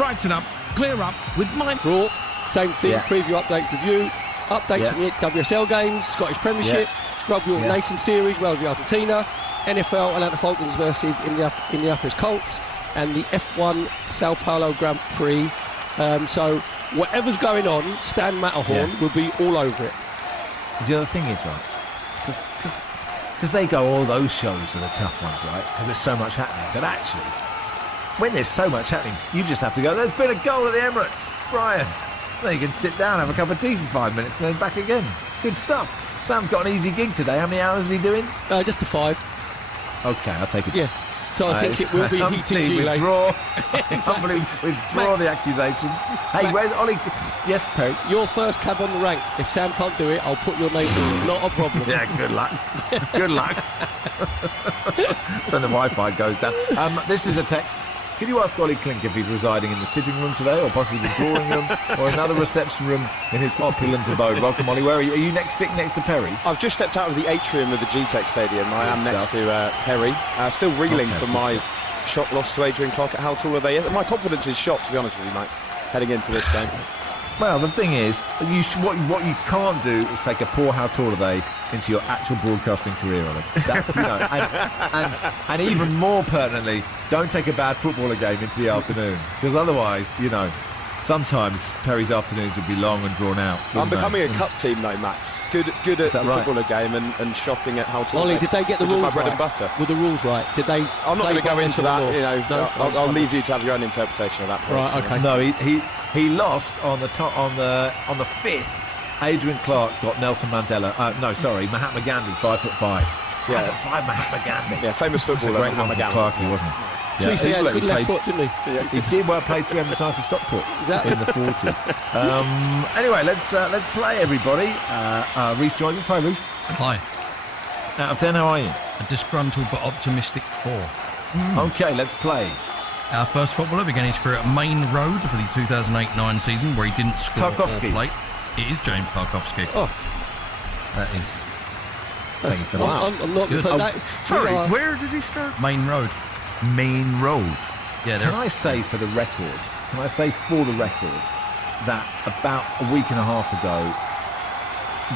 brighten up, clear up with my... Draw, same thing, preview, update, review, updates on the WSL games, Scottish Premiership, Rugby All Nations Series, World v Argentina, NFL, Atlanta Falcons versus Indianapolis Colts, and the F1 Sao Paulo Grand Prix. So whatever's going on, Stan Matterhorn will be all over it. The other thing is, right, because they go, all those shows are the tough ones, right, because there's so much happening. But actually, when there's so much happening, you just have to go, there's been a goal at the Emirates, Brian. Then you can sit down, have a cup of tea for 5 minutes and then back again. Good stuff. Sam's got an easy gig today. How many hours is he doing? Just a 5. Okay, I'll take it. Yeah. So I think it will be heating G late. Withdraw the accusation. Hey, Max, where's Ollie? Yes, Perry. Your first cab on the rank. If Sam can't do it, I'll put your name in. Not a problem. Yeah, good luck. Good luck. That's when the Wi-Fi goes down. This is a text. Can you ask Ollie Klink if he's residing in the sitting room today, or possibly the drawing room, or another reception room in his opulent abode? Welcome, Ollie. Where are you? Are you next to Perry? I've just stepped out of the atrium of the G-Tech Stadium. I am next to Perry. Still reeling from my shot loss to Adrian Clark at How Tall Are They? My confidence is shot, to be honest with you, Max, heading into this game. Well, the thing is, what you can't do is take a poor How Tall Are They into your actual broadcasting career, Ollie. That's, and even more pertinently, don't take a bad footballer game into the afternoon, because otherwise, sometimes Perry's afternoons would be long and drawn out. I'm becoming a cup team though, Max. Good at the footballer game and shocking at How Tall. Ollie, did they get the rules my bread right? and butter. Were the rules right? Did they? I'm not going to go into that. No, I'll leave you to have your own interpretation of that. Right. Okay. No, he lost on the 5th. Adrian Clark got Nelson Mandela. Mahatma Gandhi, 5'5". 5'5", Mahatma Gandhi. Yeah, famous footballer. That's a great one for Clarkie, wasn't it? Yeah, he had a good left foot, didn't he? Yeah. He did play 300 times for Stockport in the 40s. Anyway, let's play, everybody. Reece joins us. Hi, Reece. Hi. Out of 10, how are you? A disgruntled but optimistic 4. Okay, let's play. Our first footballer began his career at Main Road for the 2008-9 season, where he didn't score or play. It is James Tarkowski. Oh. That is. Thank you so much. I'm not going to that. Sorry, where did he start? Main Road. Main Road. Yeah, Can I say for the record, that about a week and a half ago,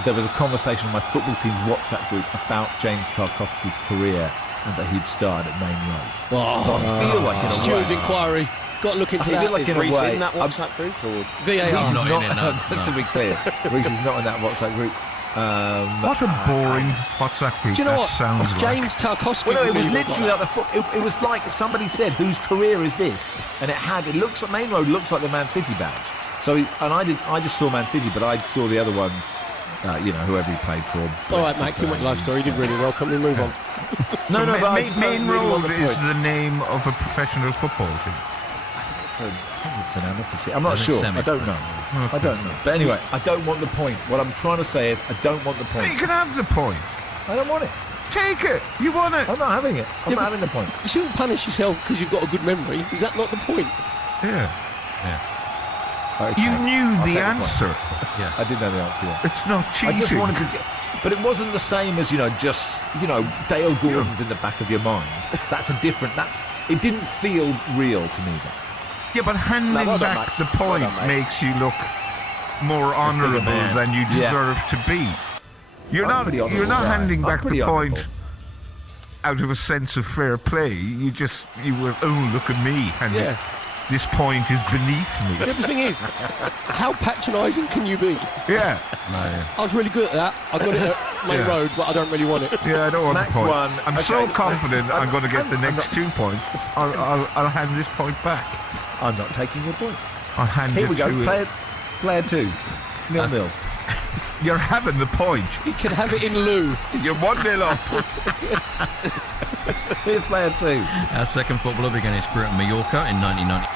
there was a conversation on my football team's WhatsApp group about James Tarkowski's career and that he'd started at Main Road. So I feel like in a Stewards way... inquiry. Got to look into that. I feel like in a way... in that WhatsApp group? Or? VAR. Reece is not in it, no. Just to be clear, Reece is not in that WhatsApp group. What a boring WhatsApp group. Do you know that what? sounds James Tarkowski. Well, no, it was literally like it was like somebody said, "Whose career is this?" And it looks like Main Road looks like the Man City badge. So, I just saw Man City, but I saw the other ones. Whoever he played for. All right, Max, in what life story? You did really well. Can we move on? No, Main Road is the name of a professional football team. I think it's an amateur team. I'm not sure. I don't know. I don't know. But anyway, I don't want the point. What I'm trying to say is I don't want the point. You can have the point. I don't want it. Take it. You want it. I'm not having it. I'm not having the point. You shouldn't punish yourself because you've got a good memory. Is that not the point? Yeah. Okay. You knew the answer. Yeah. I did know the answer, yeah. It's not cheating. I just wanted to get... But it wasn't the same as, Dale Gordon's in the back of your mind. That's a different... It didn't feel real to me then. Yeah, but handing back the point makes you look more honourable than you deserve to be. You're not handing back the point out of a sense of fair play. You were, look at me, and this point is beneath me. The other thing is, how patronising can you be? Yeah. I was really good at that. I got it at Main Road, but I don't really want it. Yeah, I don't want Max the point. won. I'm so confident I'm going to get the next 2 points. I'll hand this point back. I'm not taking your point. I'll hand Here it we go. to Player 2. It's 0-0. You're having the point. You can have it in lieu. You're 1-0 up. Here's player 2. Our second footballer began his career at Mallorca in 1990.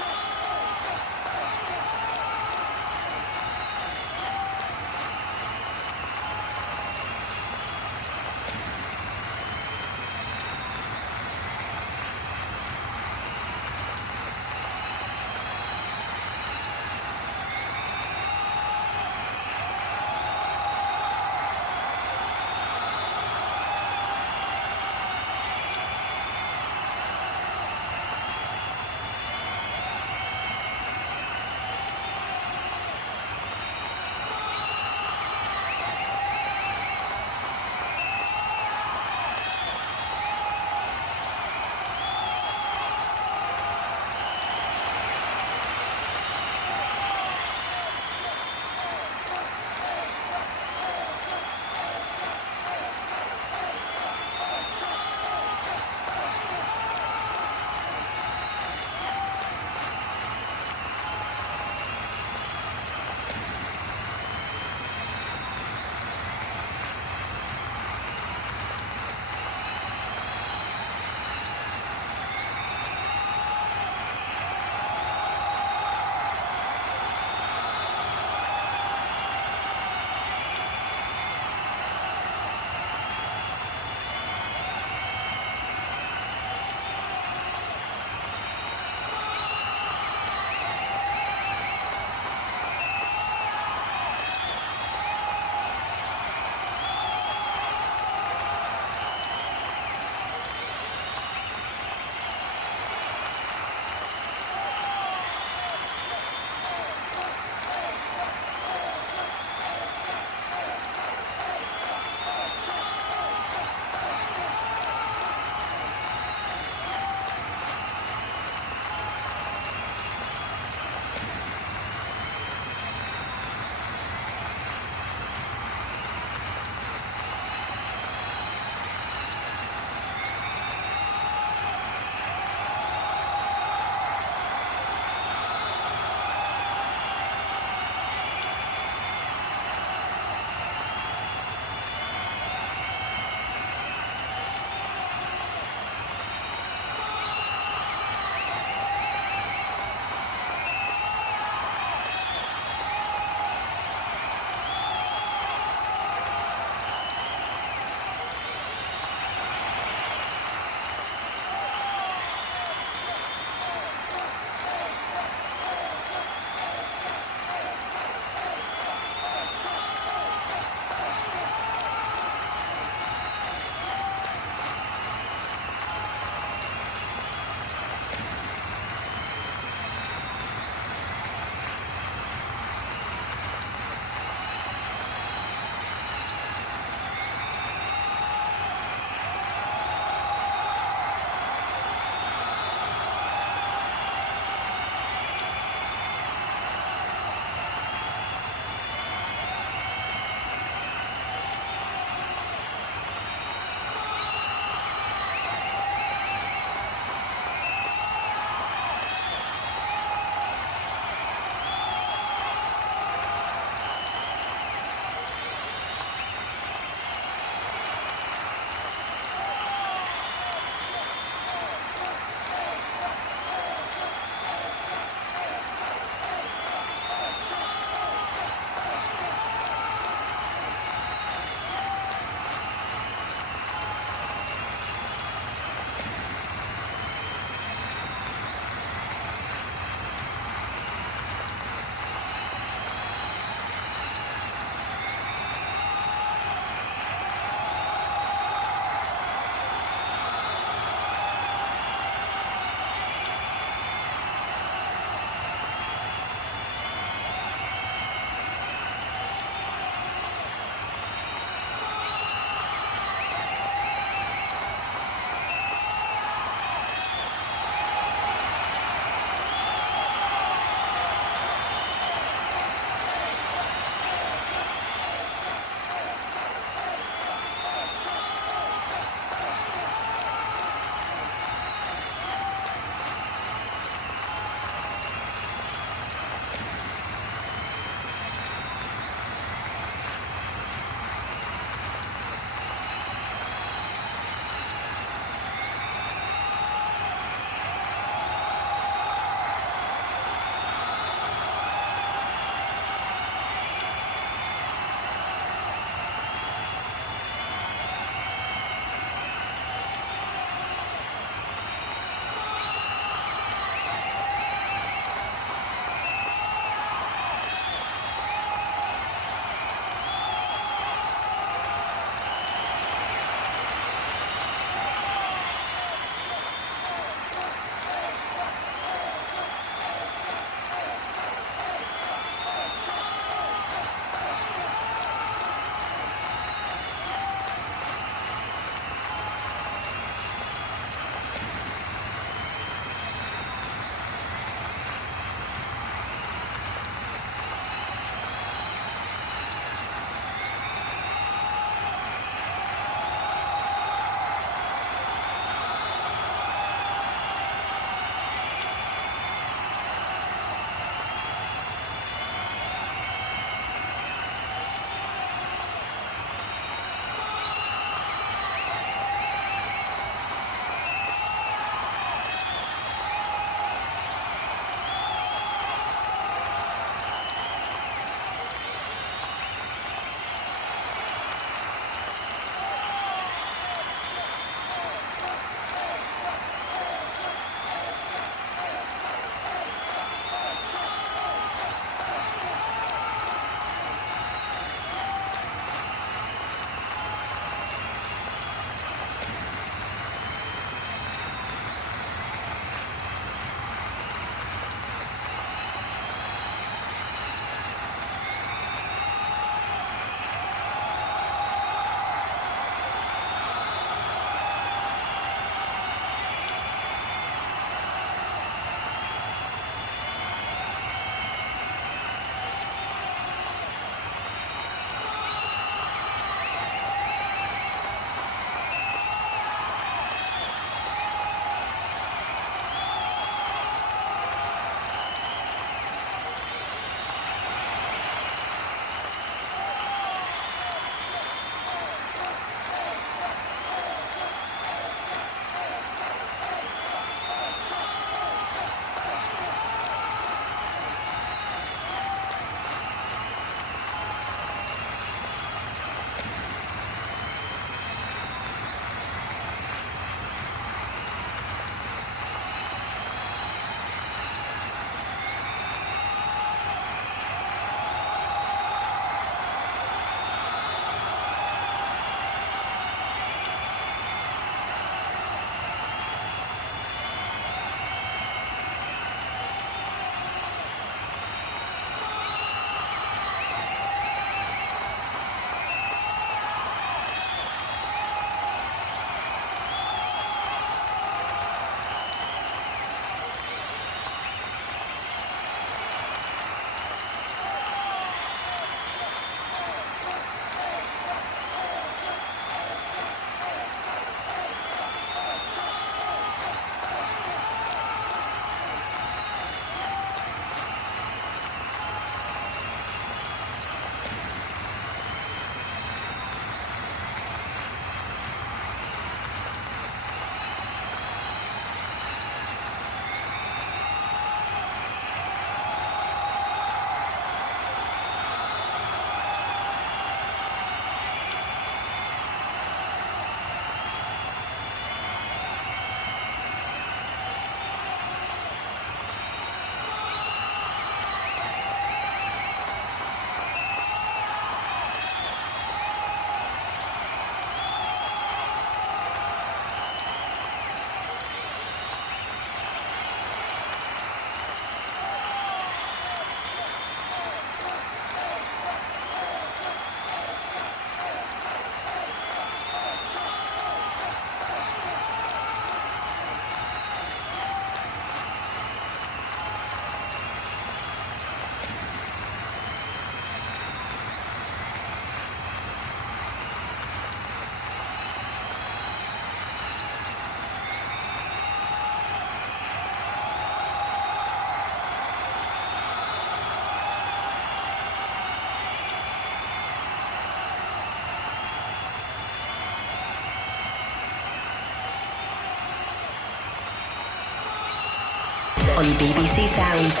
on BBC Sounds.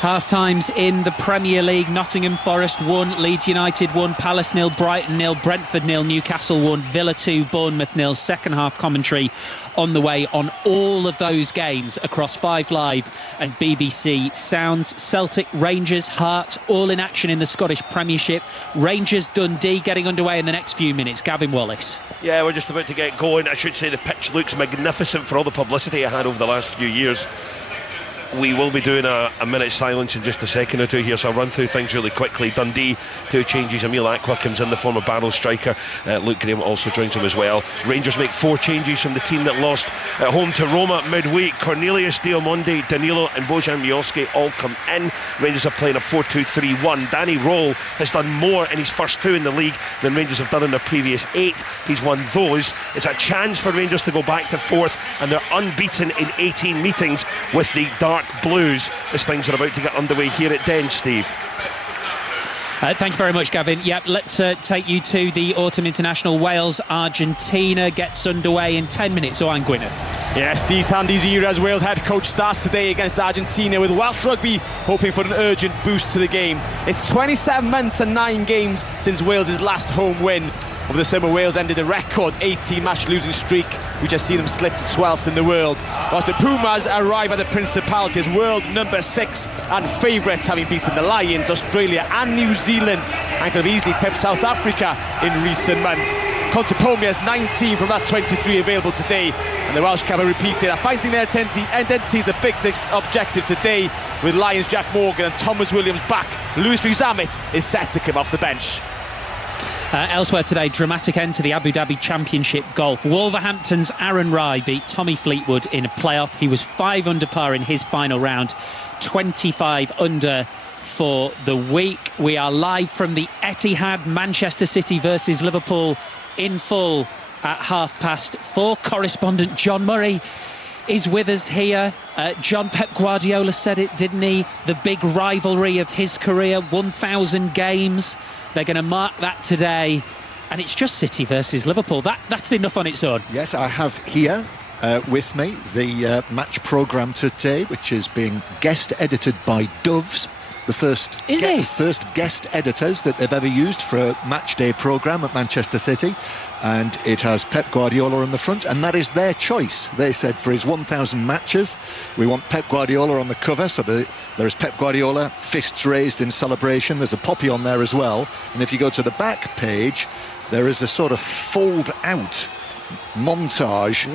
Half-times in the Premier League. Nottingham Forest 1, Leeds United 1, Palace 0, Brighton 0, Brentford 0, Newcastle 1, Villa 2, Bournemouth 0. Second half commentary on the way on all of those games across 5 Live and BBC Sounds. Celtic, Rangers, Hearts, all in action in the Scottish Premiership. Rangers Dundee getting underway in the next few minutes. Gavin Wallace. Yeah, we're just about to get going. I should say the pitch looks magnificent for all the publicity it had over the last few years. We will be doing a minute's silence in just a second or two here, so I'll run through things really quickly. Dundee, 2 changes. Emil Aqua comes in, the former Barrow striker. Luke Graham also joins him as well. Rangers make 4 changes from the team that lost at home to Roma midweek. Cornelius Diamondi, Danilo and Bojan Miovski all come in. Rangers are playing a 4-2-3-1. Danny Roll has done more in his first 2 in the league than Rangers have done in their previous 8. He's won those. It's a chance for Rangers to go back to 4th, and they're unbeaten in 18 meetings with the Dark Blues as things are about to get underway here at Den, Steve. Thank you very much, Gavin. Yep, let's take you to the Autumn International. Wales-Argentina gets underway in 10 minutes. Owen Gwyneth. Yes, Steve Tandy's era as Wales head coach starts today against Argentina, with Welsh Rugby hoping for an urgent boost to the game. It's 27 months and 9 games since Wales' last home win. Over the summer, Wales ended a record 18-match losing streak. We just see them slip to 12th in the world. Whilst the Pumas arrive at the Principality as world number 6 and favourites, having beaten the Lions, Australia and New Zealand, and could have easily pipped South Africa in recent months. Contepomi has 19 from that 23 available today, and the Welsh Cavalry repeated finding their identity is the big objective today, with Lions Jack Morgan and Thomas Williams back. Lewis Rizamit is set to come off the bench. Elsewhere today, dramatic end to the Abu Dhabi Championship Golf. Wolverhampton's Aaron Rai beat Tommy Fleetwood in a playoff. He was 5 under par in his final round, 25 under for the week. We are live from the Etihad. Manchester City versus Liverpool in full at 4:30. Correspondent John Murray is with us here. John, Pep Guardiola said it, didn't he? The big rivalry of his career, 1,000 games. They're going to mark that today, and it's just City versus Liverpool. That's enough on its own. Yes, I have here with me the match programme today, which is being guest edited by Doves, the first guest editors that they've ever used for a match day programme at Manchester City. And it has Pep Guardiola on the front, and that is their choice. They said for his 1,000 matches, we want Pep Guardiola on the cover. So there is Pep Guardiola, fists raised in celebration. There's a poppy on there as well. And if you go to the back page, there is a sort of fold-out montage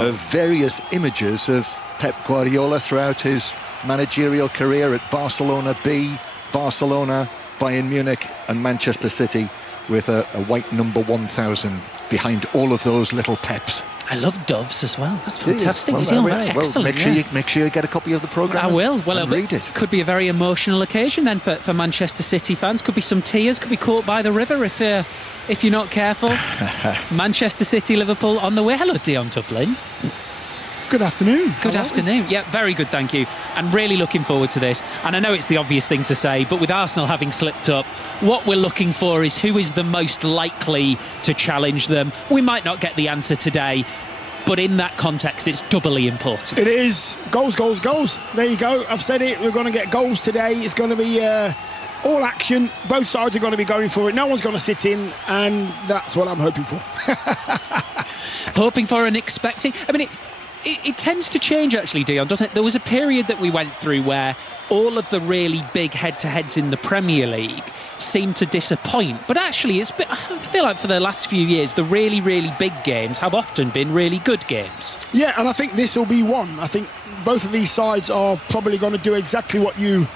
of various images of Pep Guardiola throughout his managerial career at Barcelona B, Barcelona, Bayern Munich and Manchester City, with a white number 1,000 behind all of those little Peps. I love Doves as well. That's fantastic. Excellent. Make sure you get a copy of the programme. I will. Well, read it. Could be a very emotional occasion then for Manchester City fans. Could be some tears. Could be caught by the river if you're not careful. Manchester City, Liverpool on the way. Hello, Dion Dublin. Good afternoon. Good afternoon. Yeah, very good, thank you. And really looking forward to this. And I know it's the obvious thing to say, but with Arsenal having slipped up, what we're looking for is who is the most likely to challenge them. We might not get the answer today, but in that context, it's doubly important. It is. Goals, goals, goals. There you go. I've said it. We're going to get goals today. It's going to be all action. Both sides are going to be going for it. No one's going to sit in, and that's what I'm hoping for. Hoping for and expecting. I mean, it tends to change, actually, Dion, doesn't it? There was a period that we went through where all of the really big head-to-heads in the Premier League seemed to disappoint. But actually, I feel like for the last few years, the really, really big games have often been really good games. Yeah, and I think this will be one. I think both of these sides are probably going to do exactly what you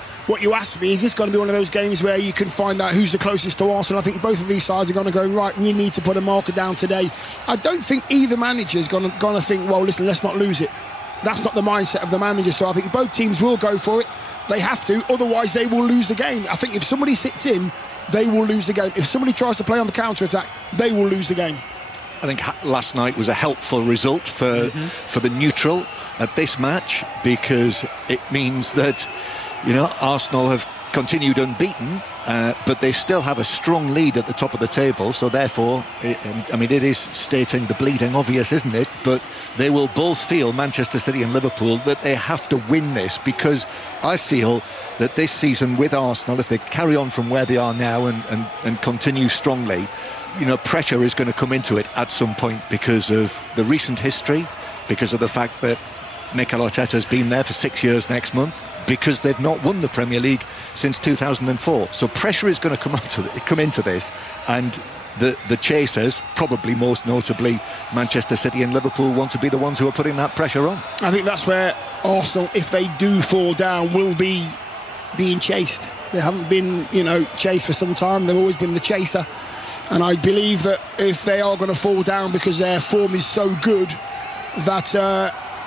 asked me. Is this going to be one of those games where you can find out who's the closest to Arsenal? I think both of these sides are going to go, right, we need to put a marker down today. I don't think either manager is going to think, well, listen, let's not lose it. That's not the mindset of the manager. So I think both teams will go for it. They have to, otherwise they will lose the game. I think if somebody sits in, they will lose the game. If somebody tries to play on the counter-attack, they will lose the game. I think last night was a helpful result for the neutral at this match, because it means that Arsenal have continued unbeaten but they still have a strong lead at the top of the table, so therefore, it is stating the bleeding obvious, isn't it? But they will both feel, Manchester City and Liverpool, that they have to win this, because I feel that this season with Arsenal, if they carry on from where they are now and continue strongly, pressure is going to come into it at some point because of the recent history, because of the fact that Mikel Arteta's been there for 6 years next month, because they've not won the Premier League since 2004. So pressure is going to come into this, and the chasers, probably most notably Manchester City and Liverpool, want to be the ones who are putting that pressure on. I think that's where Arsenal, if they do fall down, will be being chased. They haven't been, chased for some time. They've always been the chaser. And I believe that if they are going to fall down because their form is so good, that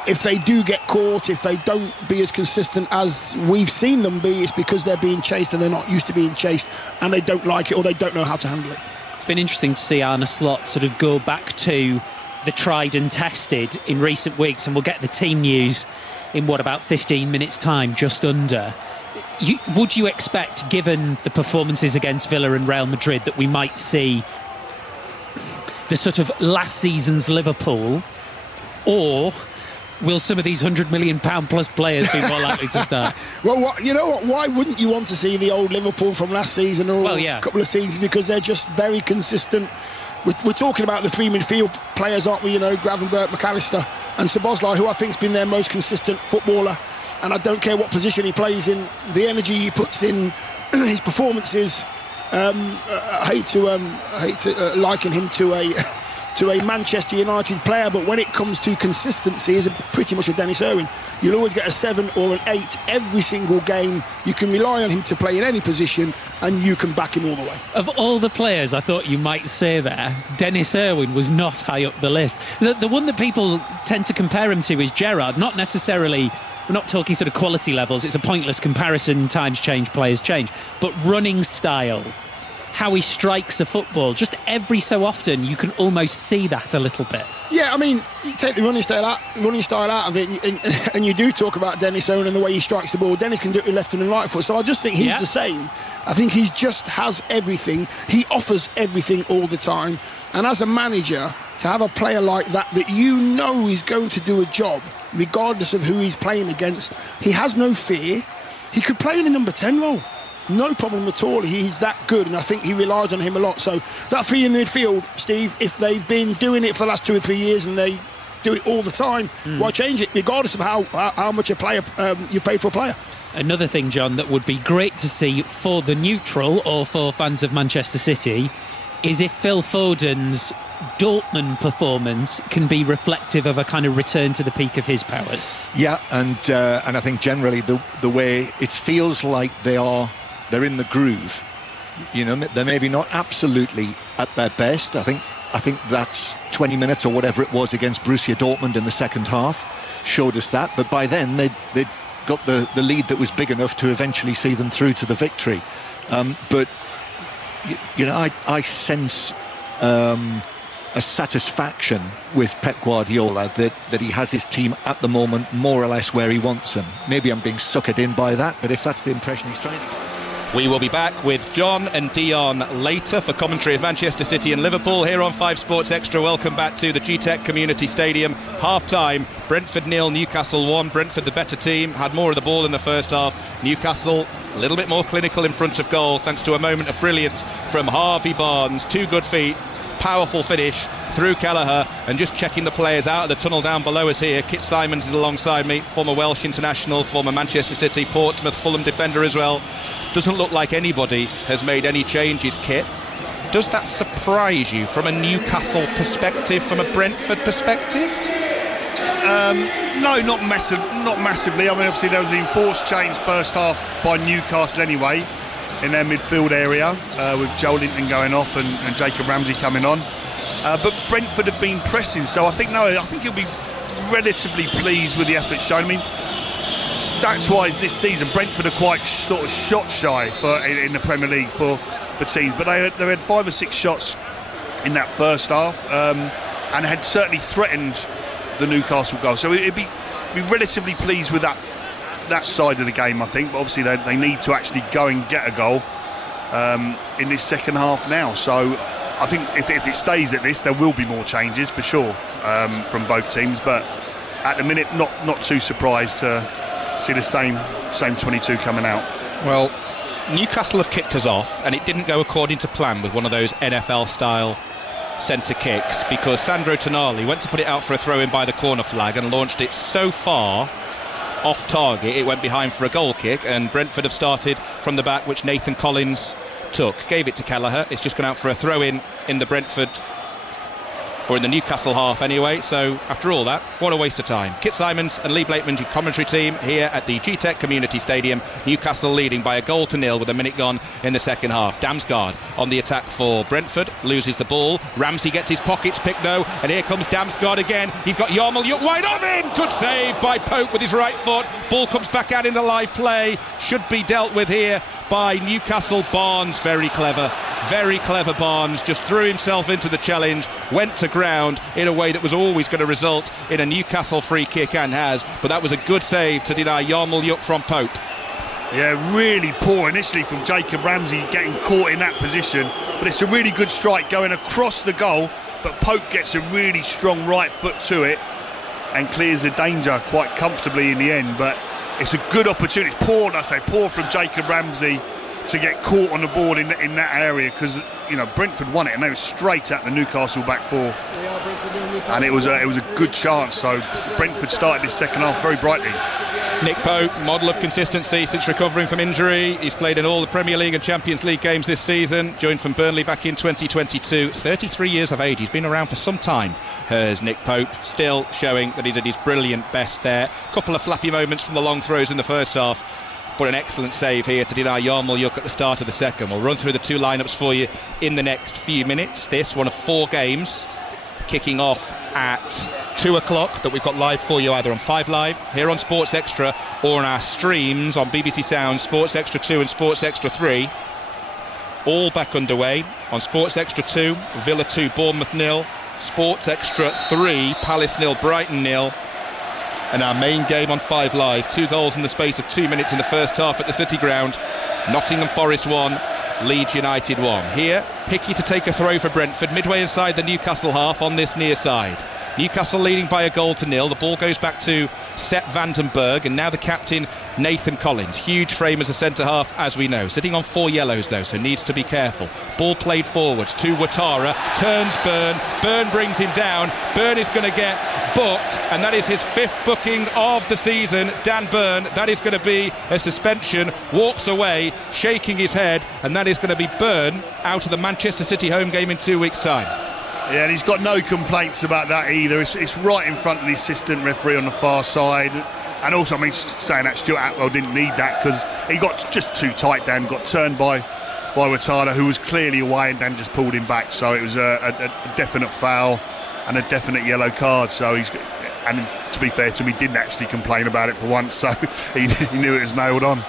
if they do get caught, if they don't be as consistent as we've seen them be, it's because they're being chased and they're not used to being chased, and they don't like it or they don't know how to handle it. It's been interesting to see Arne Slot sort of go back to the tried and tested in recent weeks, and we'll get the team news in about 15 minutes time, just under. Would you expect, given the performances against Villa and Real Madrid, that we might see the sort of last season's Liverpool, or will some of these £100 million plus players be more likely to start? Well, you know what? Why wouldn't you want to see the old Liverpool from last season or a couple of seasons? Because they're just very consistent. We're talking about the three midfield players, aren't we? Gravenberch, McAllister and Szoboszlai, who I think has been their most consistent footballer. And I don't care what position he plays in, the energy he puts in his performances. I hate to liken him to a Manchester United player, but when it comes to consistency, he's pretty much a Dennis Irwin. You'll always get a 7 or an 8 every single game. You can rely on him to play in any position, and you can back him all the way. Of all the players I thought you might say there, Dennis Irwin was not high up the list. The one that people tend to compare him to is Gerrard, not necessarily. We're not talking sort of quality levels. It's a pointless comparison. Times change, players change. But running style, how he strikes a football, just every so often you can almost see that a little bit. Yeah, you take the running style out of it, and you do talk about Dennis Irwin and the way he strikes the ball. Dennis can do it with left and right foot, so I just think he's the same. I think he just has everything. He offers everything all the time. And as a manager, to have a player like that is going to do a job, regardless of who he's playing against, he has no fear. He could play in the number 10 role. No problem at all. He's that good, and I think he relies on him a lot. So that three in the midfield, Steve, if they've been doing it for the last 2 or 3 years and they do it all the time, why change it, regardless of how much you pay for a player? Another thing, John, that would be great to see for the neutral or for fans of Manchester City is if Phil Foden's Dortmund performance can be reflective of a kind of return to the peak of his powers. Yeah, and I think generally the way it feels like they're in the groove. They're maybe not absolutely at their best. I think that's 20 minutes or whatever it was against Borussia Dortmund in the second half showed us that. But by then they'd got the lead that was big enough to eventually see them through to the victory. But I sense a satisfaction with Pep Guardiola that he has his team at the moment more or less where he wants them. Maybe I'm being suckered in by that, but if that's the impression he's trying to get. We will be back with John and Dion later for commentary of Manchester City and Liverpool here on 5 Sports Extra. Welcome back to the GTEC Community Stadium. Half-time, Brentford 0, Newcastle 1. Brentford, the better team, had more of the ball in the first half. Newcastle, a little bit more clinical in front of goal, thanks to a moment of brilliance from Harvey Barnes. 2 good feet, powerful finish through Kelleher, and just checking the players out of the tunnel down below us here. Kit Simons is alongside me, former Welsh international, former Manchester City, Portsmouth, Fulham defender as well. Doesn't look like anybody has made any changes, Kit. Does that surprise you from a Newcastle perspective, from a Brentford perspective? No, not massively. Obviously there was the enforced change first half by Newcastle anyway, in their midfield area, with Joel Linton going off and Jacob Ramsey coming on. But Brentford have been pressing, so I think he'll be relatively pleased with the effort shown. Stats-wise this season, Brentford are quite sort of shot shy in the Premier League for teams, but they had 5 or 6 shots in that first half, and had certainly threatened the Newcastle goal. So it'd be relatively pleased with that side of the game, I think. But obviously they need to actually go and get a goal. in this second half now. So I think if it stays at this, there will be more changes for sure from both teams. But at the minute, not too surprised to see the same 22 coming out. Well, Newcastle have kicked us off, and it didn't go according to plan with one of those NFL-style centre kicks, because Sandro Tonali went to put it out for a throw-in by the corner flag and launched it so far off target it went behind for a goal kick, and Brentford have started from the back, which Nathan Collins gave it to Kelleher. It's just gone out for a throw-in in the Brentford, or in the Newcastle half anyway. So after all that, what a waste of time. Kit Simons and Lee Blakeman, commentary team here at the G-Tech Community Stadium. Newcastle leading by 1-0 with a minute gone in the second half. Damsgaard on the attack for Brentford, loses the ball. Ramsey gets his pockets picked though, and here comes Damsgaard again. He's got Yarmolyuk wide open. Good save by Pope with his right foot. Ball comes back out into live play. Should be dealt with here by Newcastle. Barnes, very clever Barnes, just threw himself into the challenge, went to ground in a way that was always going to result in a Newcastle free kick, and has, but that was a good save to deny Yarmolyuk from Pope. Yeah, really poor initially from Jacob Ramsey, getting caught in that position, but it's a really good strike going across the goal, but Pope gets a really strong right foot to it and clears the danger quite comfortably in the end. But it's a good opportunity. It's poor, poor from Jacob Ramsey to get caught on the board in that area, because Brentford won it and they were straight at the Newcastle back four, and it was a good chance. So Brentford started this second half very brightly. Nick Pope, model of consistency since recovering from injury. He's played in all the Premier League and Champions League games this season, joined from Burnley back in 2022. 33 years of age, he's been around for some time, has Nick Pope, still showing that he's at his brilliant best there. Couple of flappy moments from the long throws in the first half, but an excellent save here to deny Yarmolyuk at the start of the second. We'll run through the two lineups for you in the next few minutes. This one of 4 games, kicking off at 2 o'clock, that we've got live for you either on 5 Live, here on Sports Extra, or on our streams on BBC Sound, Sports Extra 2 and Sports Extra 3. All back underway on Sports Extra 2, Villa 2, Bournemouth 0, Sports Extra 3, Palace 0, Brighton 0. And our main game on 5 Live, 2 goals in the space of 2 minutes in the first half at the City Ground. Nottingham Forest 1, Leeds United 1. Here, Hickey to take a throw for Brentford, midway inside the Newcastle half on this near side. Newcastle leading by 1-0. The ball goes back to Sepp Vandenberg, and now the captain, Nathan Collins. Huge frame as a centre-half, as we know. Sitting on 4 yellows, though, so needs to be careful. Ball played forwards to Ouattara. Turns Byrne. Byrne brings him down. Byrne is going to get booked, and that is his 5th booking of the season. Dan Byrne, that is going to be a suspension. Walks away, shaking his head, and that is going to be Byrne out of the Manchester City home game in 2 weeks' time. Yeah, and he's got no complaints about that either. It's right in front of the assistant referee on the far side. And also, saying that Stuart Atwell didn't need that, because he got just too tight. Dan got turned by Ouattara, who was clearly away, and Dan just pulled him back. So it was a definite foul and a definite yellow card. So and to be fair to him, he didn't actually complain about it for once. So he knew it was nailed on.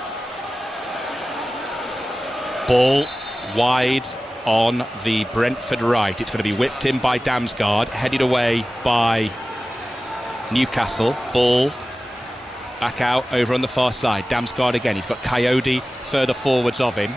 Ball wide on the Brentford right. It's going to be whipped in by Damsgaard, headed away by Newcastle. Ball back out over on the far side. Damsgaard again. He's got Coyote further forwards of him.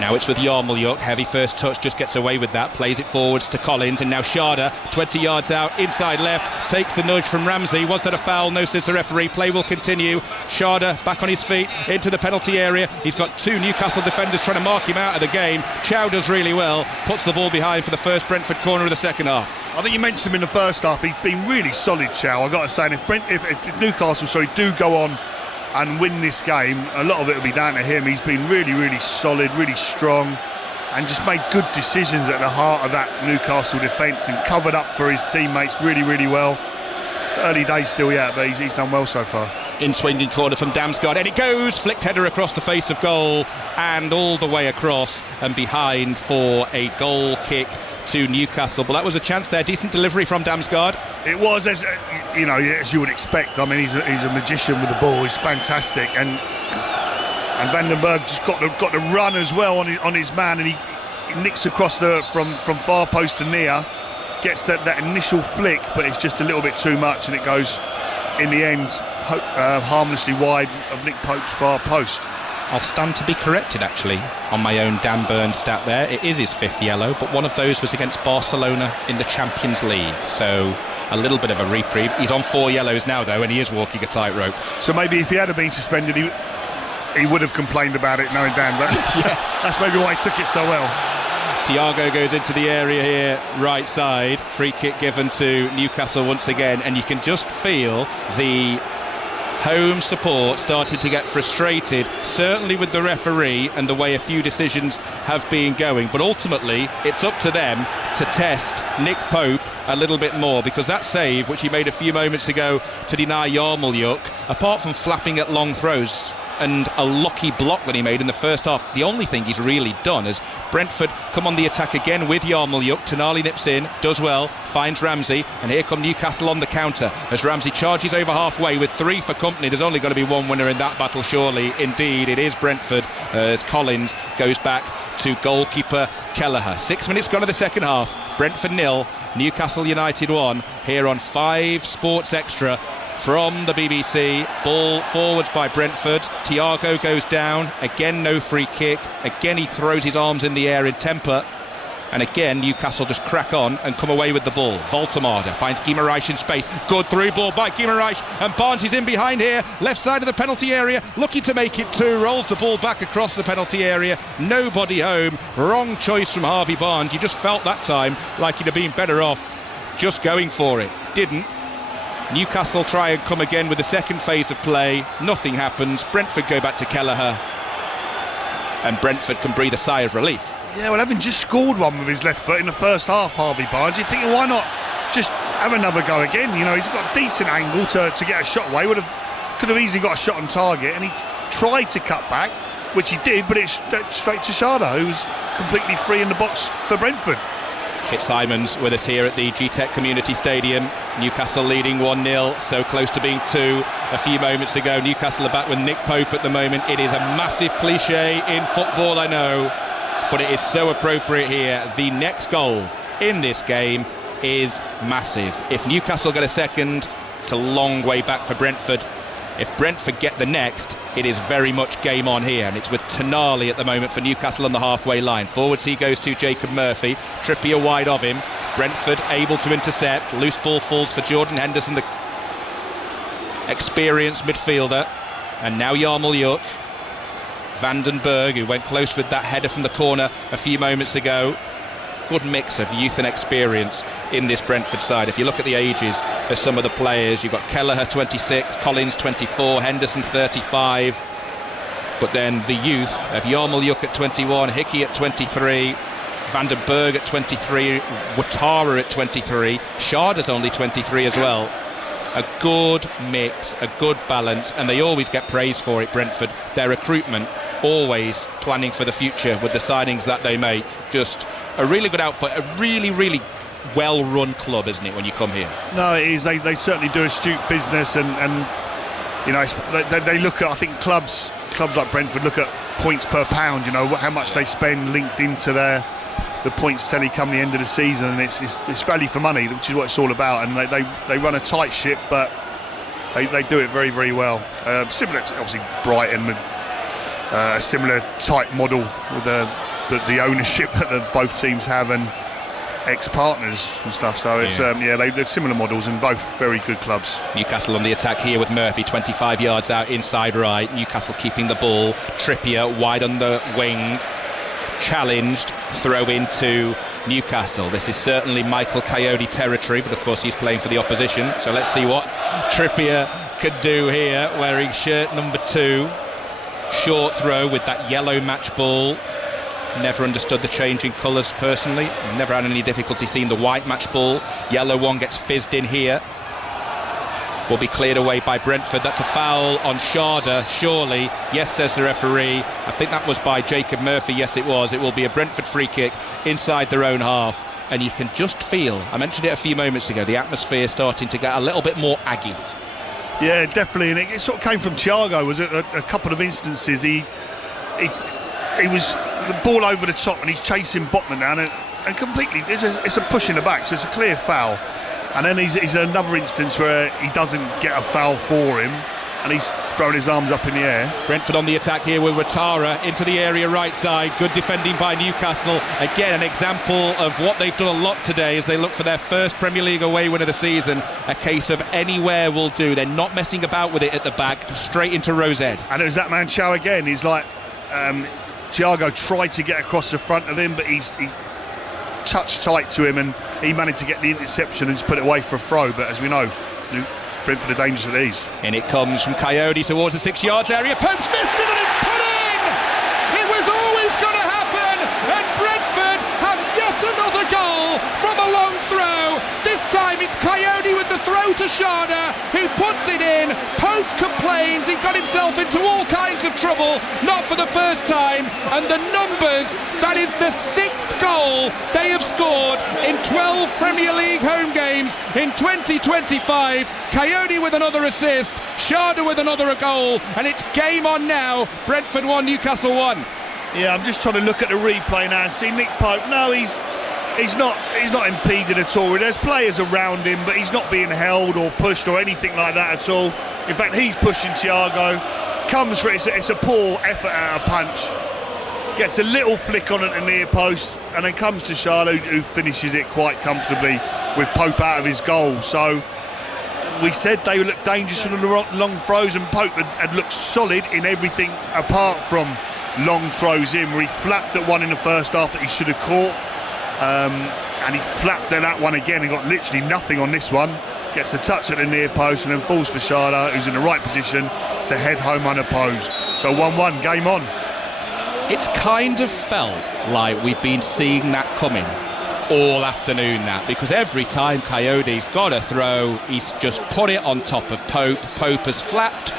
Now it's with Yarmolyuk. Heavy first touch, just gets away with that. Plays it forwards to Collins, and now Sharda, 20 yards out, inside left, takes the nudge from Ramsey. Was that a foul? No, says the referee. Play will continue. Sharda back on his feet into the penalty area. He's got 2 Newcastle defenders trying to mark him out of the game. Chow does really well, puts the ball behind for the first Brentford corner of the second half. I think you mentioned him in the first half. He's been really solid, Chow. I've got to say, and if Newcastle do go on and win this game, a lot of it will be down to him. He's been really, really solid, really strong, and just made good decisions at the heart of that Newcastle defence, and covered up for his teammates really, really well. Early days still yet, but he's done well so far. In swinging corner from Damsgaard, and it goes, flicked header across the face of goal, and all the way across and behind for a goal kick to Newcastle. But that was a chance there. Decent delivery from Damsgaard. It was, as you would expect. I mean, he's a magician with the ball. He's fantastic, and Vandenberg just got the run as well on his man, and he nicks across from far post to near, gets that initial flick, but it's just a little bit too much, and it goes in the end harmlessly wide of Nick Pope's far post. I'll stand to be corrected, actually, on my own Dan Burn stat there. It is his 5th yellow, but one of those was against Barcelona in the Champions League. So a little bit of a reprieve. He's on 4 yellows now, though, and he is walking a tightrope. So maybe if he had been suspended, he would have complained about it, knowing Dan. But yes, that's maybe why he took it so well. Thiago goes into the area here, right side. Free kick given to Newcastle once again, and you can just feel the home support started to get frustrated, certainly with the referee and the way a few decisions have been going. But ultimately, it's up to them to test Nick Pope a little bit more, because that save, which he made a few moments ago to deny Yarmolyuk, apart from flapping at long throws and a lucky block that he made in the first half, the only thing he's really done is Brentford come on the attack again with Yarmolyuk. Tonali nips in, does well, finds Ramsey, and here come Newcastle on the counter as Ramsey charges over halfway with 3 for company. There's only going to be one winner in that battle, surely. Indeed, it is Brentford, as Collins goes back to goalkeeper Kelleher. 6 minutes gone in the second half. Brentford 0, Newcastle United 1, here on 5 Sports Extra. From the BBC, ball forwards by Brentford. Thiago goes down, again no free kick, again he throws his arms in the air in temper, and again Newcastle just crack on and come away with the ball. Voltemade finds Guimaraes in space, good through ball by Guimaraes, and Barnes is in behind here, left side of the penalty area, looking to make it 2, rolls the ball back across the penalty area, nobody home. Wrong choice from Harvey Barnes. You just felt that time like he'd have been better off just going for it. Didn't. Newcastle try and come again with the second phase of play. Nothing happens. Brentford go back to Kelleher, and Brentford can breathe a sigh of relief. Yeah, well, having just scored one with his left foot in the first half, Harvey Barnes, you're thinking, why not just have another go again? You know, he's got a decent angle to get a shot away. Could have easily got a shot on target, and he tried to cut back, which he did, but it's straight to Shada, who was completely free in the box for Brentford. Kit Simons with us here at the GTEC Community Stadium. Newcastle leading 1-0, so close to being 2 a few moments ago. Newcastle are back with Nick Pope at the moment. It is a massive cliche in football, I know, but it is so appropriate here. The next goal in this game is massive. If Newcastle get a second, it's a long way back for Brentford. If Brentford get the next, it is very much game on here, and it's with Tonali at the moment for Newcastle on the halfway line. Forwards he goes to Jacob Murphy, Trippier wide of him, Brentford able to intercept, loose ball falls for Jordan Henderson, the experienced midfielder, and now Yarmolyuk. Vandenberg, who went close with that header from the corner a few moments ago. Good mix of youth and experience in this Brentford side. If you look at the ages of some of the players, you've got Kelleher 26, Collins 24, Henderson 35, but then the youth of Yarmolyuk at 21, Hickey at 23, Vandenberg at 23, Ouattara at 23, Shada's only 23 as well. A good mix, a good balance, and they always get praise for it, Brentford. Their recruitment, always planning for the future with the signings that they make. Just a really good outfit, a really, really well-run club, isn't it, when you come here? No, it is. They certainly do astute business, and you know, they look at, I think clubs like Brentford look at points per pound. You know, how much they spend linked into the points tally come the end of the season, and it's value for money, which is what it's all about. And they run a tight ship, but they do it very, very well. Similar to obviously Brighton, with a similar type model with the ownership that both teams have and ex-partners and stuff. So it's they're similar models, and both very good clubs. Newcastle on the attack here with Murphy 25 yards out inside right. Newcastle keeping the ball. Trippier wide on the wing, challenged, throw into Newcastle. This is certainly Michael Coyote territory, but of course he's playing for the opposition, so let's see what Trippier could do here, wearing shirt number 2. Short throw with that yellow match ball. Never understood the change in colours personally. Never had any difficulty seeing the white match ball. Yellow one gets fizzed in here. Will be cleared away by Brentford. That's a foul on Shada, surely. Yes, says the referee. I think that was by Jacob Murphy. Yes, it was. It will be a Brentford free kick inside their own half. And you can just feel, I mentioned it a few moments ago, the atmosphere starting to get a little bit more aggy. Yeah, definitely, and it sort of came from Thiago. Was it a couple of instances he was the ball over the top, and he's chasing Botman down, and completely it's a push in the back, so it's a clear foul. And then he's another instance where he doesn't get a foul for him, and he's throwing his arms up in the air. Brentford on the attack here with Ouattara into the area right side. Good defending by Newcastle. Again, an example of what they've done a lot today as they look for their first Premier League away win of the season. A case of anywhere will do. They're not messing about with it at the back, straight into Rosed. And it was that man Chow again. He's like, Thiago tried to get across the front of him, but he's touched tight to him, and he managed to get the interception and just put it away for a throw. But as we know, Brentford are dangerous at these. And it comes from Coyote towards the 6 yards area. Pope's missed it and it's put in! It was always going to happen, and Brentford have yet another goal from a long throw. This time it's Coyote with the throw to Sharda, who puts it in. Pope complains, he got himself into all kinds of trouble, not for the first time, and the numbers, that is the 6th goal they have scored in 12 Premier League home games in 2025. Coyote with another assist, Sharda with another goal, and it's game on now. Brentford 1, Newcastle 1. Yeah, I'm just trying to look at the replay now and see Nick Pope. No, he's not impeded at all. There's players around him, but he's not being held or pushed or anything like that at all. In fact, he's pushing Thiago, comes for it. It's a poor effort at a punch. Gets a little flick on at the near post, and then comes to Sharda, who finishes it quite comfortably with Pope out of his goal. So we said they looked dangerous from the long throws, and Pope had looked solid in everything apart from long throws in, where he flapped at one in the first half that he should have caught, and he flapped at that one again and got literally nothing on this one. Gets a touch at the near post and then falls for Sharda, who's in the right position to head home unopposed. So 1-1, game on. It's kind of felt like we've been seeing that coming all afternoon, that, because every time Coyote's got a throw, he's just put it on top of Pope. Pope has flapped,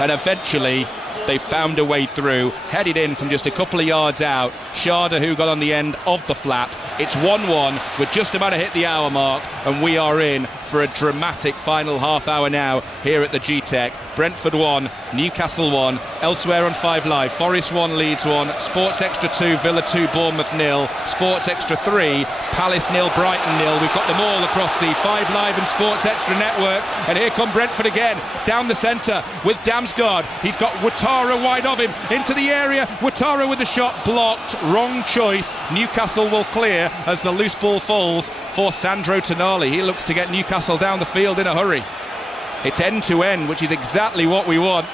and eventually they found a way through, headed in from just a couple of yards out. Sharda, who got on the end of the flap. It's 1-1. We're just about to hit the hour mark, and we are in for a dramatic final half hour now here at the G-Tech. Brentford 1, Newcastle 1. Elsewhere on 5 Live, Forest 1, Leeds 1, Sports Extra 2, Villa 2, Bournemouth 0, Sports Extra 3, Palace 0, Brighton 0. We've got them all across the 5 Live and Sports Extra network. And here come Brentford again, down the centre with Damsgaard. He's got Ouattara wide of him, into the area. Ouattara with the shot blocked, wrong choice. Newcastle will clear as the loose ball falls for Sandro Tonali. He looks to get Newcastle down the field in a hurry. It's end-to-end, which is exactly what we want.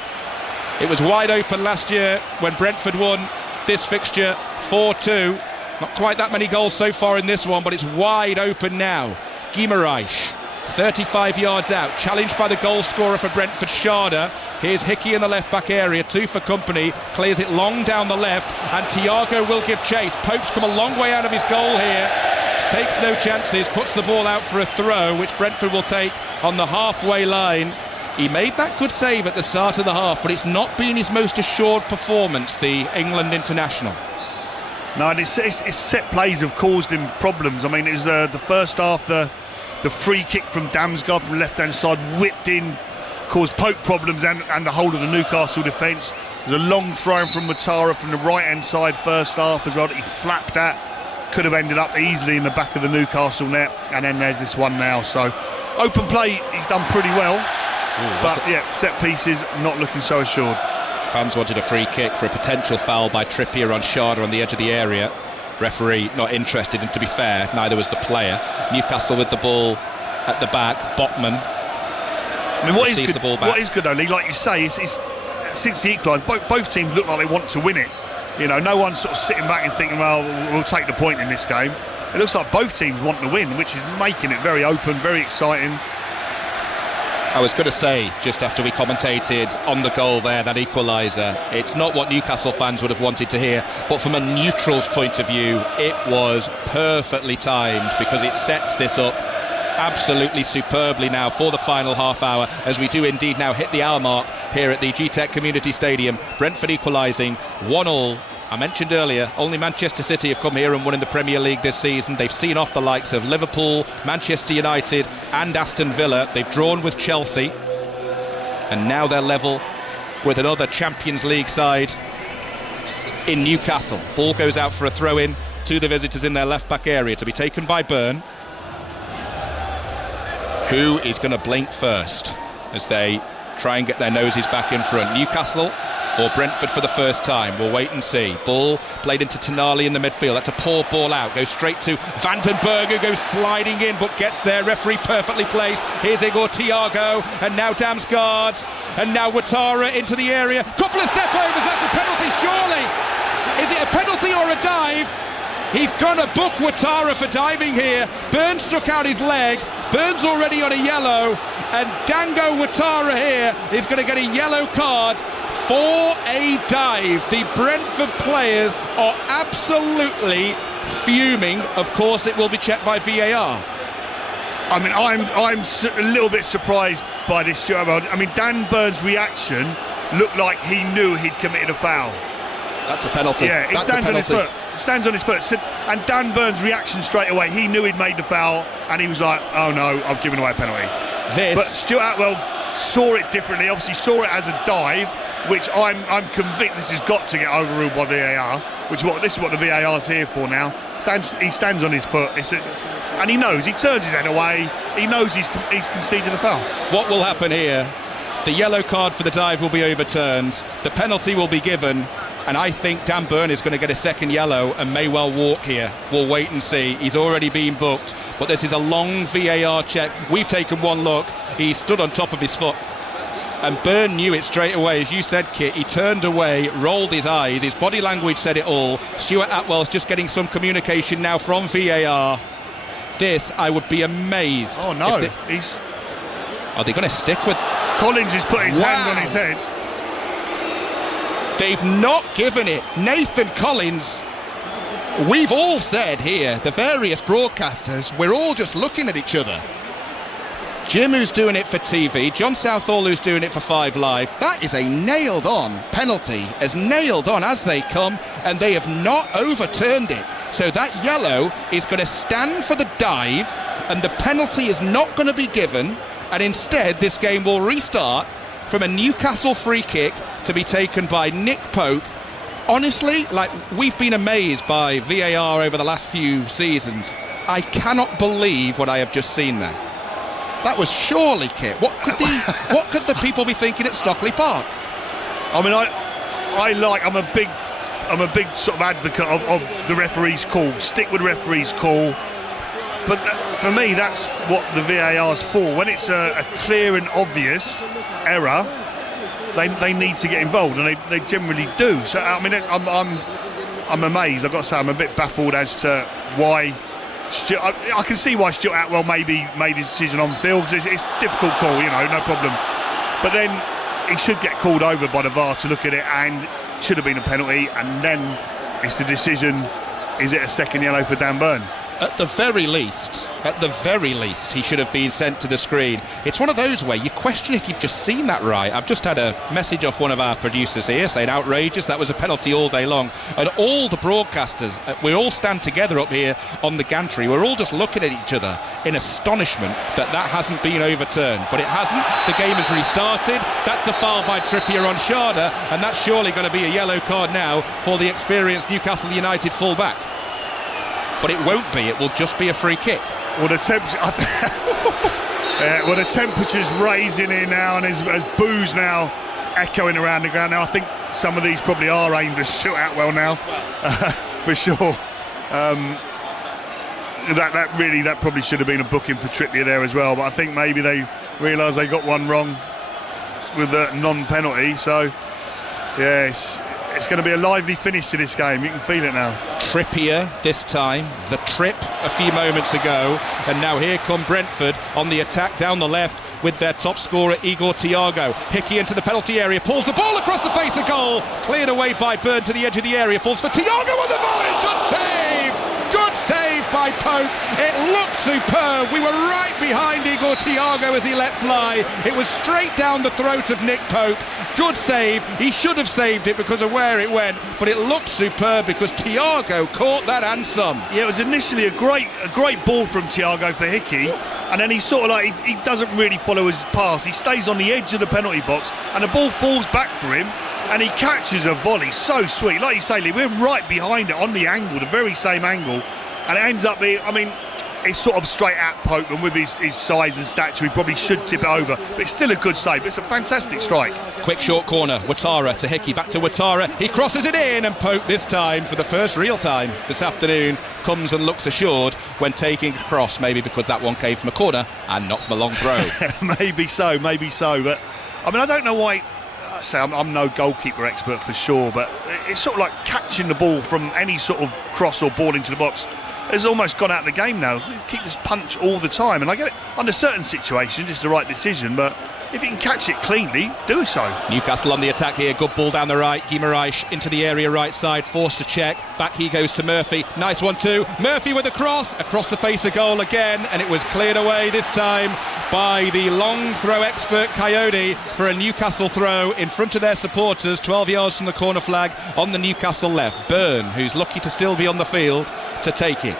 It was wide open last year when Brentford won this fixture 4-2. Not quite that many goals so far in this one, but it's wide open now. Guimaraes, 35 yards out, challenged by the goal scorer for Brentford, Sharda. Here's Hickey in the left-back area, 2 for company, clears it long down the left, and Thiago will give chase. Pope's come a long way out of his goal here, takes no chances, puts the ball out for a throw, which Brentford will take on the halfway line. He made that good save at the start of the half, but it's not been his most assured performance, the England international. No, and it's set plays have caused him problems. I mean, it was the first half, the free kick from Damsgaard from the left-hand side whipped in, caused Pope problems and the whole of the Newcastle defence. There's a long throw from Ouattara from the right-hand side first half as well that he flapped at. Could have ended up easily in the back of the Newcastle net, and then there's this one now. So open play, he's done pretty well. But yeah, set pieces not looking so assured. Fans wanted a free kick for a potential foul by Trippier on Sharda on the edge of the area. Referee not interested, and to be fair, neither was the player. Newcastle with the ball at the back. Botman. I mean, what is good, though, Lee, like you say, is since the equalised, both teams look like they want to win it. You know, no one's sort of sitting back and thinking, well, we'll take the point in this game. It looks like both teams want to win, which is making it very open, very exciting. I was going to say, just after we commentated on the goal there, that equaliser, it's not what Newcastle fans would have wanted to hear, but from a neutral's point of view, it was perfectly timed, because it sets this up absolutely superbly now for the final half hour, as we do indeed now hit the hour mark here at the G-Tech Community Stadium. Brentford equalising 1-1. I mentioned earlier, only Manchester City have come here and won in the Premier League this season. They've seen off the likes of Liverpool, Manchester United and Aston Villa. They've drawn with Chelsea, and now they're level with another Champions League side in Newcastle. Ball goes out for a throw-in to the visitors in their left-back area, to be taken by Byrne. Who is going to blink first as they try and get their noses back in front. Newcastle or Brentford for the first time. We'll wait and see. Ball played into Tonali in the midfield. That's a poor ball out. Goes straight to Vandenberg, who goes sliding in but gets there. Referee perfectly placed. Here's Igor Thiago, and now Damsgaard, and now Ouattara into the area. Couple of step overs. That's a penalty, surely. Is it a penalty or a dive? He's gonna book Ouattara for diving here. Burns struck out his leg. Burns already on a yellow, and Dango Ouattara here is going to get a yellow card for a dive. The Brentford players are absolutely fuming. Of course, it will be checked by VAR. I mean, I'm a little bit surprised by this, Stuart. I mean, Dan Burns' reaction looked like he knew he'd committed a foul. That's a penalty. Yeah, he stands on his foot. Stands on his foot. And Dan Burns' reaction straight away, he knew he'd made the foul, and he was like, oh no, I've given away a penalty. But Stuart Atwell saw it differently, obviously saw it as a dive, which I'm convinced this has got to get overruled by VAR, this is what the VAR's here for now. He stands on his foot, and he knows, he turns his head away, he knows he's conceded a foul. What will happen here? The yellow card for the dive will be overturned, the penalty will be given, and I think Dan Burn is going to get a second yellow and may well walk here. We'll wait and see. He's already been booked, but this is a long VAR check. We've taken one look. He stood on top of his foot, and Burn knew it straight away. As you said, Kit, he turned away, rolled his eyes. His body language said it all. Stuart Atwell's just getting some communication now from VAR. This, I would be amazed. Oh no, are they going to stick with... Collins has put his hand on his head. They've not given it. Nathan Collins, we've all said here, the various broadcasters, we're all just looking at each other. Jim, who's doing it for TV, John Southall, who's doing it for 5 Live, that is a nailed-on penalty, as nailed on as they come, and they have not overturned it. So that yellow is going to stand for the dive, and the penalty is not going to be given, and instead this game will restart from a Newcastle free kick to be taken by Nick Pope. Honestly, we've been amazed by VAR over the last few seasons. I cannot believe what I have just seen there. That was surely, Kit. What could the people be thinking at Stockley Park? I mean, I'm a big sort of advocate of the referee's call. Stick with the referee's call. But for me, that's what the VAR's for. When it's a clear and obvious error, they need to get involved, and they generally do. So I mean, I'm amazed. I've got to say, I'm a bit baffled as to why. I can see why Stuart Atwell maybe made his decision on field, because it's a difficult call, no problem. But then he should get called over by the VAR to look at it, and it should have been a penalty, and then it's the decision: is it a second yellow for Dan Burn? At the very least, he should have been sent to the screen. It's one of those where you question if you've just seen that right. I've just had a message off one of our producers here saying outrageous, that was a penalty all day long. And all the broadcasters, we all stand together up here on the gantry. We're all just looking at each other in astonishment that hasn't been overturned. But it hasn't. The game has restarted. That's a foul by Trippier on Sharda, and that's surely going to be a yellow card now for the experienced Newcastle United full-back. But it won't be, it will just be a free kick. Well, the temperature's raising here now, and there's boos now echoing around the ground. Now, I think some of these probably are aimed at Stuart Atwell now, for sure. That probably should have been a booking for Trippier there as well, but I think maybe they realised they got one wrong with the non-penalty, so yes. It's going to be a lively finish to this game. You can feel it now. Trippier this time. The trip a few moments ago. And now here come Brentford on the attack down the left with their top scorer, Igor Thiago. Hickey into the penalty area. Pulls the ball across the face of goal. Cleared away by Burn to the edge of the area. Falls for Thiago on the volley. Good save! Good save by Pope. It looked superb. We were right behind Igor Thiago as he let fly. It was straight down the throat of Nick Pope. Good save. He should have saved it because of where it went, but it looked superb because Thiago caught that and some. Yeah, it was initially a great ball from Thiago for Hickey, and then he sort of he doesn't really follow his pass. He stays on the edge of the penalty box, and the ball falls back for him, and he catches a volley so sweet. Like you say, Lee, we're right behind it on the angle, the very same angle, and it ends up being, I mean, it's sort of straight at Pope, and with his size and stature, he probably should tip it over. But it's still a good save. It's a fantastic strike. Quick short corner, Ouattara to Hickey, back to Ouattara. He crosses it in, and Pope this time, for the first real time this afternoon, comes and looks assured when taking a cross, maybe because that one came from a corner and not from a long throw. Maybe so. But I mean, I don't know why. I say I'm no goalkeeper expert for sure, but it's sort of like catching the ball from any sort of cross or ball into the box has almost gone out of the game now. Keepers punch all the time, and I get it under certain situations it's the right decision, but if you can catch it cleanly, do so. Newcastle on the attack here, good ball down the right, Guimaraes into the area right side, forced to check, back he goes to Murphy, nice one too, Murphy with a cross, across the face of goal again, and it was cleared away this time by the long throw expert COYI for a Newcastle throw in front of their supporters, 12 yards from the corner flag on the Newcastle left. Byrne, who's lucky to still be on the field, to take it.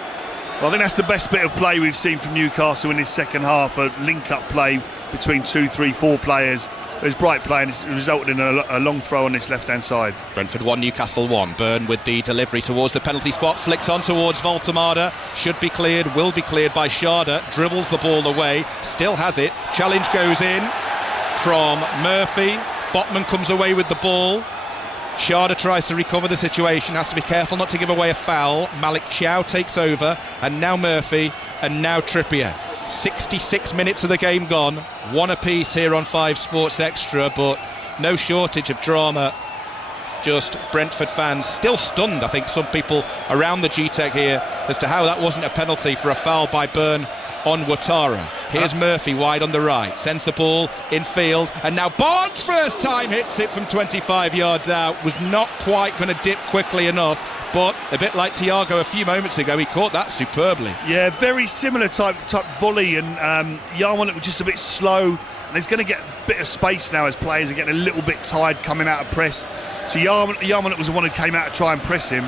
Well, I think that's the best bit of play we've seen from Newcastle in this second half, a link-up play between 2, 3, 4 players. It was bright play and it's resulted in a long throw on this left-hand side. Brentford 1, Newcastle 1. Byrne with the delivery towards the penalty spot, flicked on towards Voltemada, should be cleared, will be cleared by Sharda, dribbles the ball away, still has it, challenge goes in from Murphy, Botman comes away with the ball. Sharda tries to recover the situation, has to be careful not to give away a foul. Malik Chow takes over, and now Murphy, and now Trippier. 66 minutes of the game gone, one apiece here on 5 Sports Extra, but no shortage of drama. Just Brentford fans still stunned, I think some people around the G-Tech here, as to how that wasn't a penalty for a foul by Byrne on Ouattara. Here's Murphy wide on the right, sends the ball in field, and now Barnes first time hits it from 25 yards out, was not quite going to dip quickly enough, but a bit like Thiago a few moments ago, he caught that superbly. Yeah, very similar type volley, and Yarmolenko was just a bit slow, and he's going to get a bit of space now as players are getting a little bit tired coming out of press. So Yarmolenko was the one who came out to try and press him,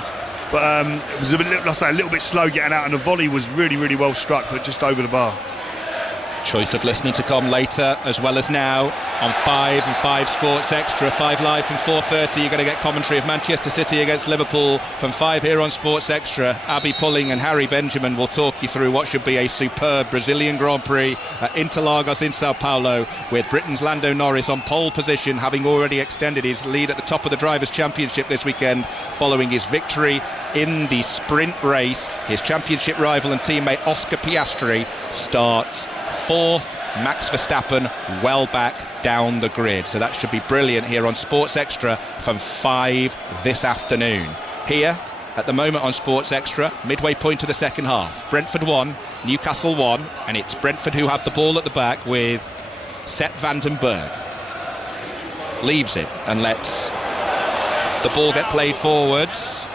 but it was a little bit slow getting out, and the volley was really, really well struck, but just over the bar. Choice of listening to come later as well as now on 5 and 5 Sports Extra. 5 live from 4:30. You're going to get commentary of Manchester City against Liverpool from 5 here on Sports Extra. Abby Pulling and Harry Benjamin will talk you through what should be a superb Brazilian Grand Prix at Interlagos in Sao Paulo, with Britain's Lando Norris on pole position, having already extended his lead at the top of the Drivers' Championship this weekend following his victory in the sprint race. His championship rival and teammate Oscar Piastri starts 4th, Max Verstappen well back down the grid. So that should be brilliant here on Sports Extra from 5 this afternoon. Here, at the moment on Sports Extra, midway point of the second half. Brentford 1, Newcastle 1, and it's Brentford who have the ball at the back with Sepp van den Berg. Leaves it and lets the ball get played forwards.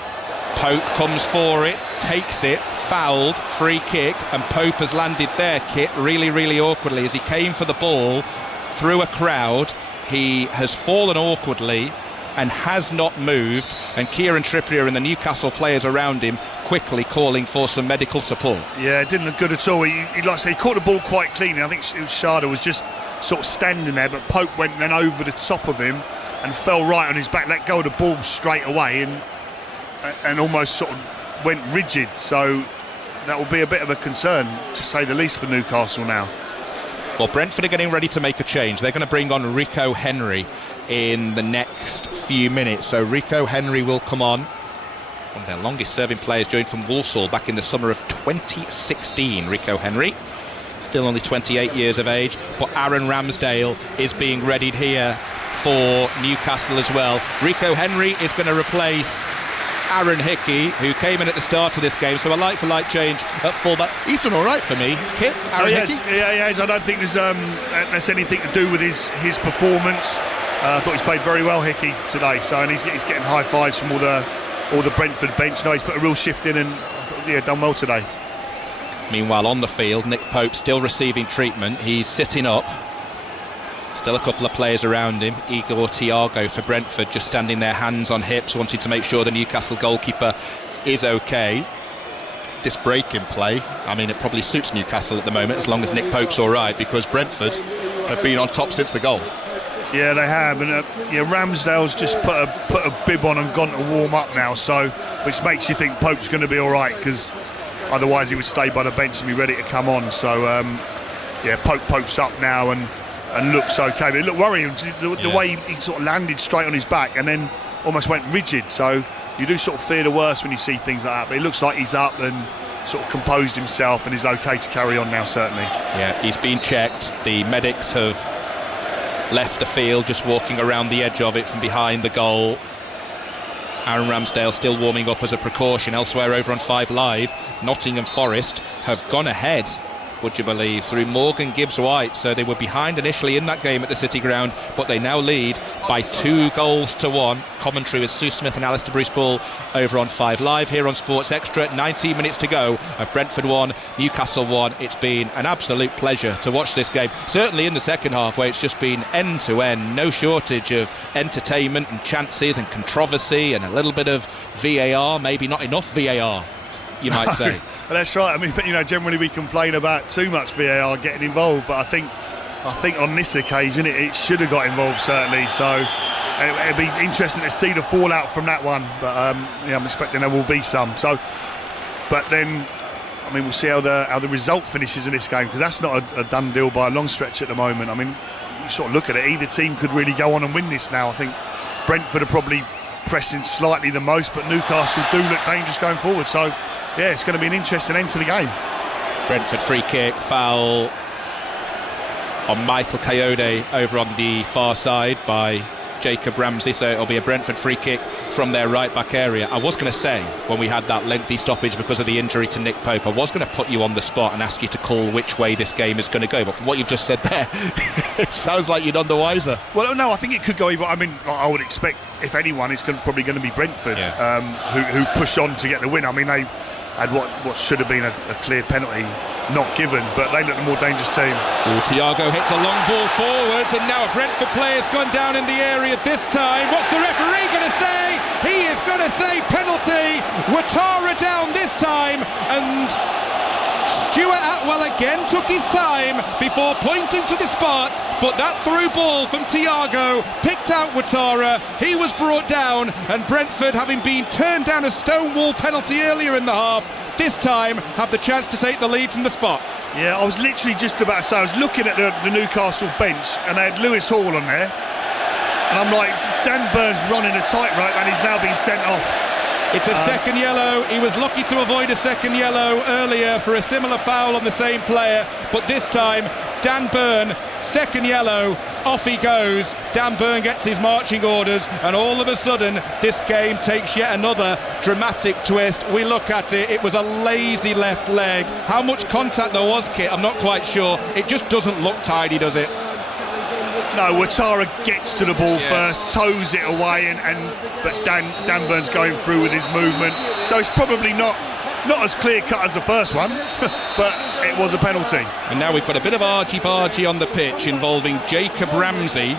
Pope comes for it, takes it, fouled, free kick, and Pope has landed their kit really, really awkwardly as he came for the ball through a crowd. He has fallen awkwardly and has not moved, and Kieran Trippier and the Newcastle players around him quickly calling for some medical support. Yeah, it didn't look good at all. He caught the ball quite cleanly. I think Sharda was just sort of standing there, but Pope went then over the top of him and fell right on his back, let go of the ball straight away, and almost sort of went rigid. So that will be a bit of a concern, to say the least, for Newcastle now. Well, Brentford are getting ready to make a change. They're going to bring on Rico Henry in the next few minutes. So Rico Henry will come on, one of their longest serving players, joined from Walsall back in the summer of 2016. Rico Henry, still only 28 years of age, but Aaron Ramsdale is being readied here for Newcastle as well. Rico Henry is going to replace Aaron Hickey, who came in at the start of this game, so a like-for-like change at fullback. He's done all right for me. Kit, Aaron Hickey? Yes, I don't think there's anything to do with his performance. I thought he's played very well, Hickey, today. So, and he's getting high fives from all the Brentford bench. No, he's put a real shift in, and done well today. Meanwhile, on the field, Nick Pope still receiving treatment. He's sitting up. Still a couple of players around him. Igor Thiago for Brentford just standing their hands on hips, wanting to make sure the Newcastle goalkeeper is okay. This break in play, I mean, it probably suits Newcastle at the moment, as long as Nick Pope's all right, because Brentford have been on top since the goal. Yeah, they have, and Ramsdale's just put a bib on and gone to warm up now, so which makes you think Pope's going to be all right, because Otherwise, he would stay by the bench and be ready to come on. So, Pope's up now and looks okay. But it looked worrying, the way he sort of landed straight on his back and then almost went rigid. So you do sort of fear the worst when you see things like that. But it looks like he's up and sort of composed himself and is okay to carry on now, certainly. Yeah, he's been checked. The medics have left the field, just walking around the edge of it from behind the goal. Aaron Ramsdale still warming up as a precaution. Elsewhere over on 5 Live, Nottingham Forest have gone ahead, would you believe, through Morgan Gibbs-White. So they were behind initially in that game at the City Ground, but they now lead by 2-1. Commentary with Sue Smith and Alistair Bruce-Ball over on 5 Live here on Sports Extra. 19 minutes to go of Brentford 1, Newcastle 1. It's been an absolute pleasure to watch this game, certainly in the second half, where it's just been end to end, no shortage of entertainment and chances and controversy and a little bit of VAR, maybe not enough VAR, you might say. Well, that's right. I mean, generally we complain about too much VAR getting involved, but I think on this occasion it should have got involved, certainly. So it'd be interesting to see the fallout from that one. But I'm expecting there will be some. So, but then, we'll see how the result finishes in this game, because that's not a done deal by a long stretch at the moment. You sort of look at it, either team could really go on and win this now. I think Brentford are probably pressing slightly the most, but Newcastle do look dangerous going forward. So, yeah, it's going to be an interesting end to the game. Brentford free kick, foul on Michael Coyote over on the far side by Jacob Ramsey, so it'll be a Brentford free kick from their right back area. I was going to say, when we had that lengthy stoppage because of the injury to Nick Pope, I was going to put you on the spot and ask you to call which way this game is going to go, but from what you've just said there, it sounds like you're none the wiser. Well, no, I think it could go either. I would expect, if anyone, it's probably going to be Brentford, who push on to get the win. They had what should have been a clear penalty not given, but they look the more dangerous team. Thiago hits a long ball forwards, and now a Brentford player's gone down in the area this time. What's the referee going to say? He is going to say penalty. Ouattara down this time, and Stuart Atwell again took his time before pointing to the spot, but that through ball from Thiago picked out Ouattara. He was brought down, and Brentford, having been turned down a stonewall penalty earlier in the half, this time have the chance to take the lead from the spot. Yeah, I was literally just about to say, I was looking at the Newcastle bench and they had Lewis Hall on there, and I'm like, Dan Burns running a tightrope and he's now been sent off. It's a second yellow. He was lucky to avoid a second yellow earlier for a similar foul on the same player, but this time Dan Burn, second yellow, off he goes. Dan Burn gets his marching orders, and all of a sudden this game takes yet another dramatic twist. We look at it, it was a lazy left leg. How much contact there was, Kit, I'm not quite sure. It just doesn't look tidy, does it? No, Ouattara gets to the ball first, toes it away, but Dan Burn's going through with his movement. So it's probably not as clear-cut as the first one, but it was a penalty. And now we've got a bit of argy-bargy on the pitch involving Jacob Ramsey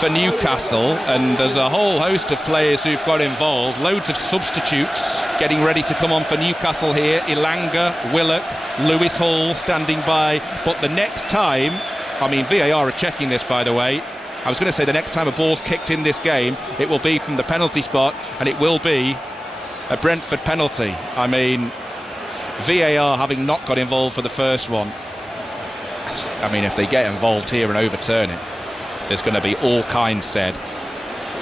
for Newcastle, and there's a whole host of players who've got involved. Loads of substitutes getting ready to come on for Newcastle here. Ilanga, Willock, Lewis Hall standing by. But the next time, VAR are checking this, by the way. I was going to say the next time a ball's kicked in this game, it will be from the penalty spot, and it will be a Brentford penalty. VAR having not got involved for the first one. If they get involved here and overturn it, there's going to be all kinds said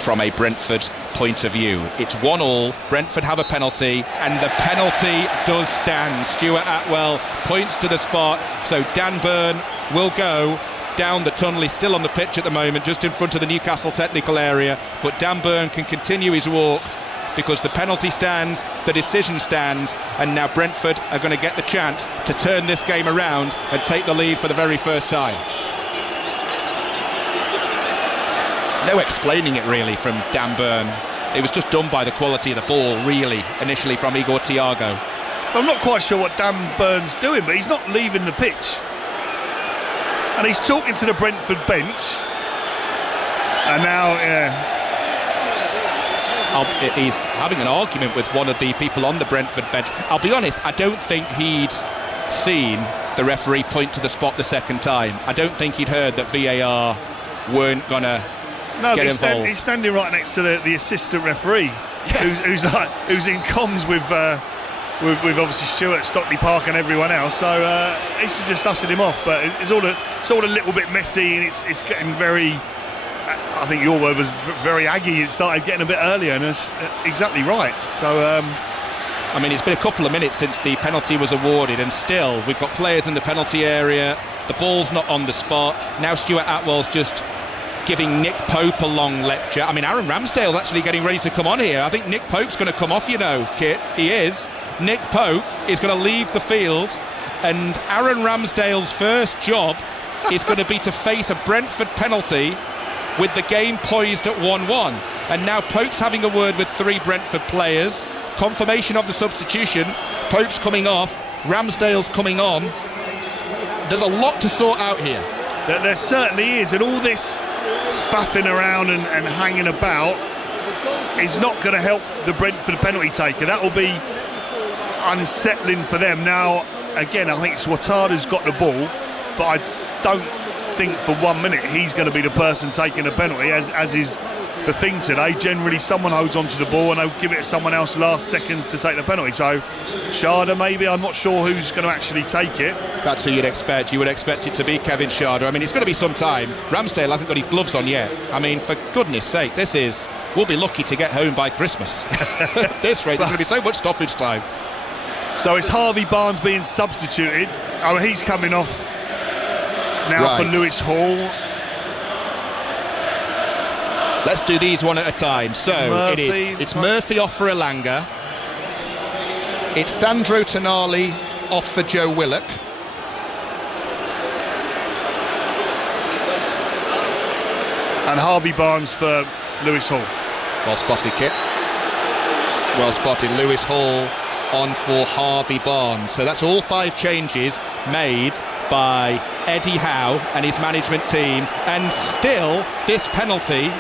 from a Brentford point of view. It's 1-1, Brentford have a penalty, and the penalty does stand. Stuart Atwell points to the spot, so Dan Burn will go down the tunnel. He's still on the pitch at the moment, just in front of the Newcastle technical area, but Dan Burn can continue his walk because the penalty stands, the decision stands, and now Brentford are going to get the chance to turn this game around and take the lead for the very first time. No explaining it really from Dan Burn. It was just done by the quality of the ball, really, initially from Igor Thiago. I'm not quite sure what Dan Burn's doing, but he's not leaving the pitch. And he's talking to the Brentford bench. And now, he's having an argument with one of the people on the Brentford bench. I'll be honest, I don't think he'd seen the referee point to the spot the second time. I don't think he'd heard that VAR weren't going to get involved. He's standing right next to the assistant referee, who's in comms with with obviously Stewart, Stockley Park and everyone else, so he's just ushered him off, but it's all a little bit messy, and it's getting very, I think your word was very aggy. It started getting a bit earlier, and that's exactly right. So I mean, it's been a couple of minutes since the penalty was awarded, and still we've got players in the penalty area. The ball's not on the spot. Now Stuart Atwell's just giving Nick Pope a long lecture. I mean, Aaron Ramsdale's actually getting ready to come on here. I think Nick Pope's going to come off, Kit. He is. Nick Pope is going to leave the field, and Aaron Ramsdale's first job is going to be to face a Brentford penalty with the game poised at 1-1. And now Pope's having a word with 3 Brentford players. Confirmation of the substitution. Pope's coming off, Ramsdale's coming on. There's a lot to sort out here. There certainly is, and all this faffing around and hanging about is not going to help the Brentford penalty taker. That will be unsettling for them. Now, again, I think it's Ouattara's got the ball, but I don't think for 1 minute he's going to be the person taking the penalty, as is the thing today. Generally someone holds onto the ball and they'll give it to someone else last seconds to take the penalty. So Schade maybe, I'm not sure who's going to actually take it. That's who you'd expect. You would expect it to be Kevin Schade. I mean, it's going to be some time. Ramsdale hasn't got his gloves on yet. I mean, for goodness sake, we'll be lucky to get home by Christmas. At this rate, there's going to be so much stoppage time. So it's Harvey Barnes being substituted. Oh, he's coming off now for Lewis Hall. Let's do these one at a time. So it's Murphy off for Elanga. It's Sandro Tonali off for Joe Willock. And Harvey Barnes for Lewis Hall. Well spotted, Kit. Well spotted. Lewis Hall on for Harvey Barnes. So that's all 5 changes made by Eddie Howe and his management team. And still, this penalty,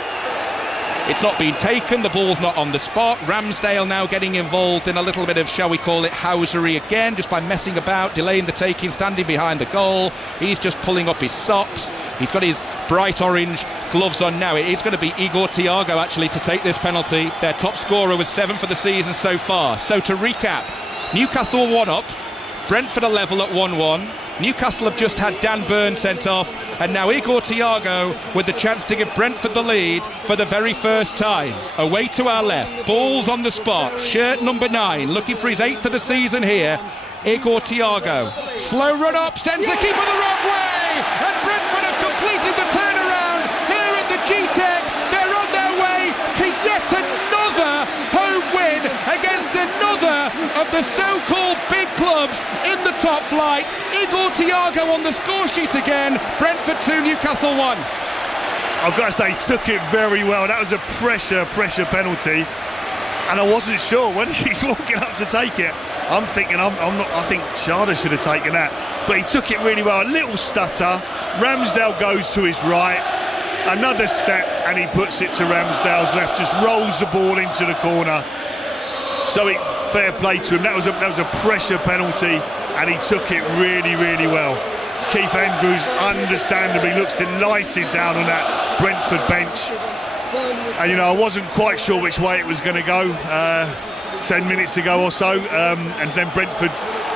it's not been taken, the ball's not on the spot. Ramsdale now getting involved in a little bit of, shall we call it, housery again, just by messing about, delaying the taking, standing behind the goal. He's just pulling up his socks. He's got his bright orange gloves on now. It is going to be Igor Thiago actually to take this penalty, their top scorer with 7 for the season so far. So to recap, Newcastle 1 up, Brentford are level at 1-1. Newcastle have just had Dan Burn sent off, and now Igor Thiago with the chance to give Brentford the lead for the very first time. Away to our left, balls on the spot, shirt number 9, looking for his 8th of the season here. Igor Thiago, slow run up, sends the keeper the wrong way, and Brentford have completed the turnaround here at the G-Tech. They're on their way to yet another home win against another of the so-called big clubs in the top flight. Igor Thiago on the score sheet again. Brentford 2, Newcastle 1. I've got to say, he took it very well. That was a pressure penalty, and I wasn't sure when he's walking up to take it. I'm thinking, I think Schade should have taken that, but he took it really well. A little stutter. Ramsdale goes to his right, another step, and he puts it to Ramsdale's left. Just rolls the ball into the corner. So fair play to him. That was a pressure penalty, and he took it really, really well. Keith Andrews, understandably, looks delighted down on that Brentford bench. And I wasn't quite sure which way it was going to go 10 minutes ago or so, and then Brentford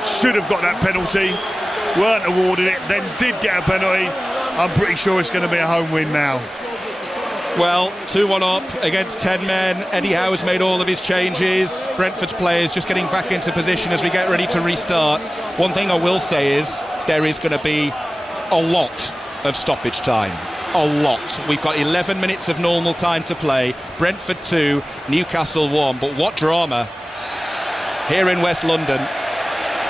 should have got that penalty, weren't awarded it, then did get a penalty. I'm pretty sure it's going to be a home win now. Well, 2-1 up against 10 men. Eddie Howe has made all of his changes. Brentford's players just getting back into position as we get ready to restart. One thing I will say is there is going to be a lot of stoppage time. A lot. We've got 11 minutes of normal time to play. Brentford 2, Newcastle 1. But what drama here in West London.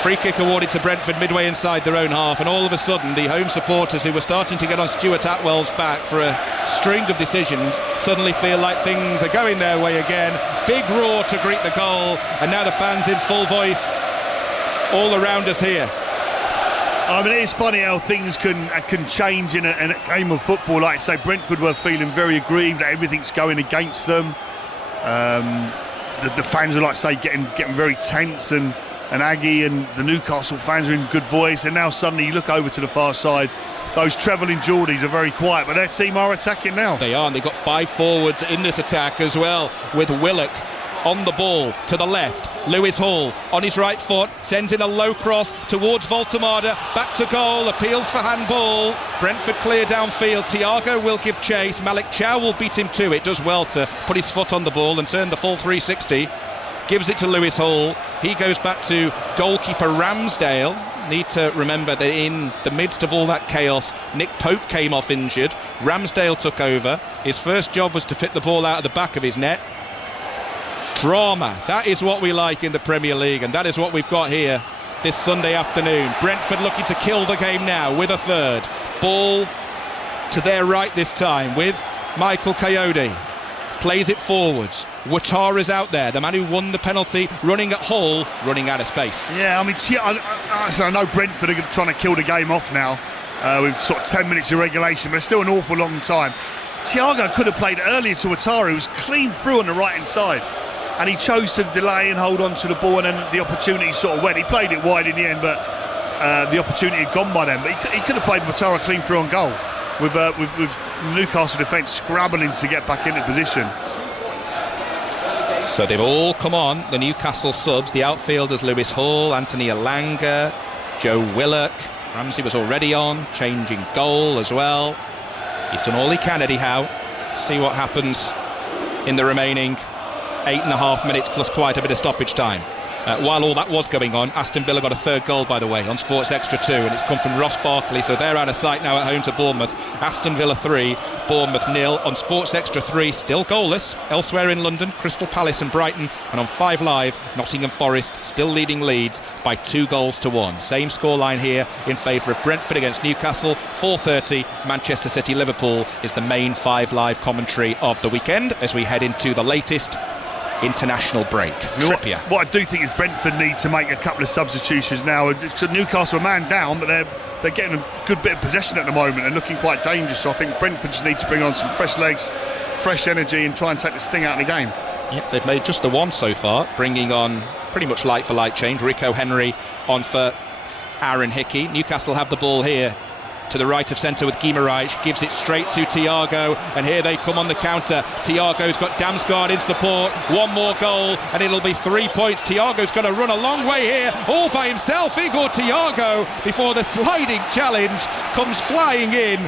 Free kick awarded to Brentford midway inside their own half, and all of a sudden the home supporters who were starting to get on Stuart Atwell's back for a string of decisions suddenly feel like things are going their way again. Big roar to greet the goal, and now the fans in full voice all around us here. I mean, it is funny how things can change in a game of football. Like I say, Brentford were feeling very aggrieved that everything's going against them. The fans are, like I say, getting very tense and aggy, and the Newcastle fans are in good voice, and now suddenly you look over to the far side, those travelling Geordies are very quiet, but their team are attacking now. They are, and they've got 5 forwards in this attack as well, with Willock on the ball to the left. Lewis Hall on his right foot sends in a low cross towards Voltemada, back to goal, appeals for handball. Brentford clear downfield. Thiago will give chase. Malik Chow will beat him to it. Does well to put his foot on the ball and turn the full 360. Gives it to Lewis Hall. He goes back to goalkeeper Ramsdale. Need to remember that in the midst of all that chaos, Nick Pope came off injured. Ramsdale took over. His first job was to pick the ball out of the back of his net. Drama, that is what we like in the Premier League, and that is what we've got here this Sunday afternoon. Brentford looking to kill the game now with a third. Ball to their right this time with Michael Coyote. Plays it forwards. Ouattara's out there, the man who won the penalty, running at Hull, running out of space. Yeah, I mean, I know Brentford are trying to kill the game off now with sort of 10 minutes of regulation, but it's still an awful long time. Thiago could have played earlier to Ouattara, who was clean through on the right-hand side, and he chose to delay and hold on to the ball, and then the opportunity sort of went. He played it wide in the end, but the opportunity had gone by then. But he could have played Ouattara clean through on goal with Newcastle defence scrabbling to get back into position. So they've all come on, the Newcastle subs, the outfielders Lewis Hall, Anthony Elanga, Joe Willock. Ramsey was already on, changing goal as well. He's done all he can, Eddie Howe. See what happens in the remaining 8.5 minutes plus quite a bit of stoppage time. While all that was going on, Aston Villa got a third goal, by the way, on Sports Extra 2, and it's come from Ross Barkley, so they're out of sight now at home to Bournemouth. Aston Villa 3, Bournemouth 0. On Sports Extra 3, still goalless. Elsewhere in London, Crystal Palace and Brighton, and on 5 Live, Nottingham Forest still leading Leeds by 2-1. Same scoreline here in favour of Brentford against Newcastle. 4:30, Manchester City Liverpool is the main 5 Live commentary of the weekend as we head into the latest international break. Trippier. What I do think is Brentford need to make a couple of substitutions now. Newcastle a man down, but they're getting a good bit of possession at the moment and looking quite dangerous. So I think Brentford just need to bring on some fresh legs, fresh energy, and try and take the sting out of the game. Yep, they've made just the one so far, bringing on pretty much like for like change. Rico Henry on for Aaron Hickey. Newcastle have the ball here to the right of centre with Guimaraes, gives it straight to Thiago, and here they come on the counter. Thiago's got Damsgaard in support, one more goal and it'll be 3 points. Thiago's going to run a long way here all by himself, Igor Thiago, before the sliding challenge comes flying in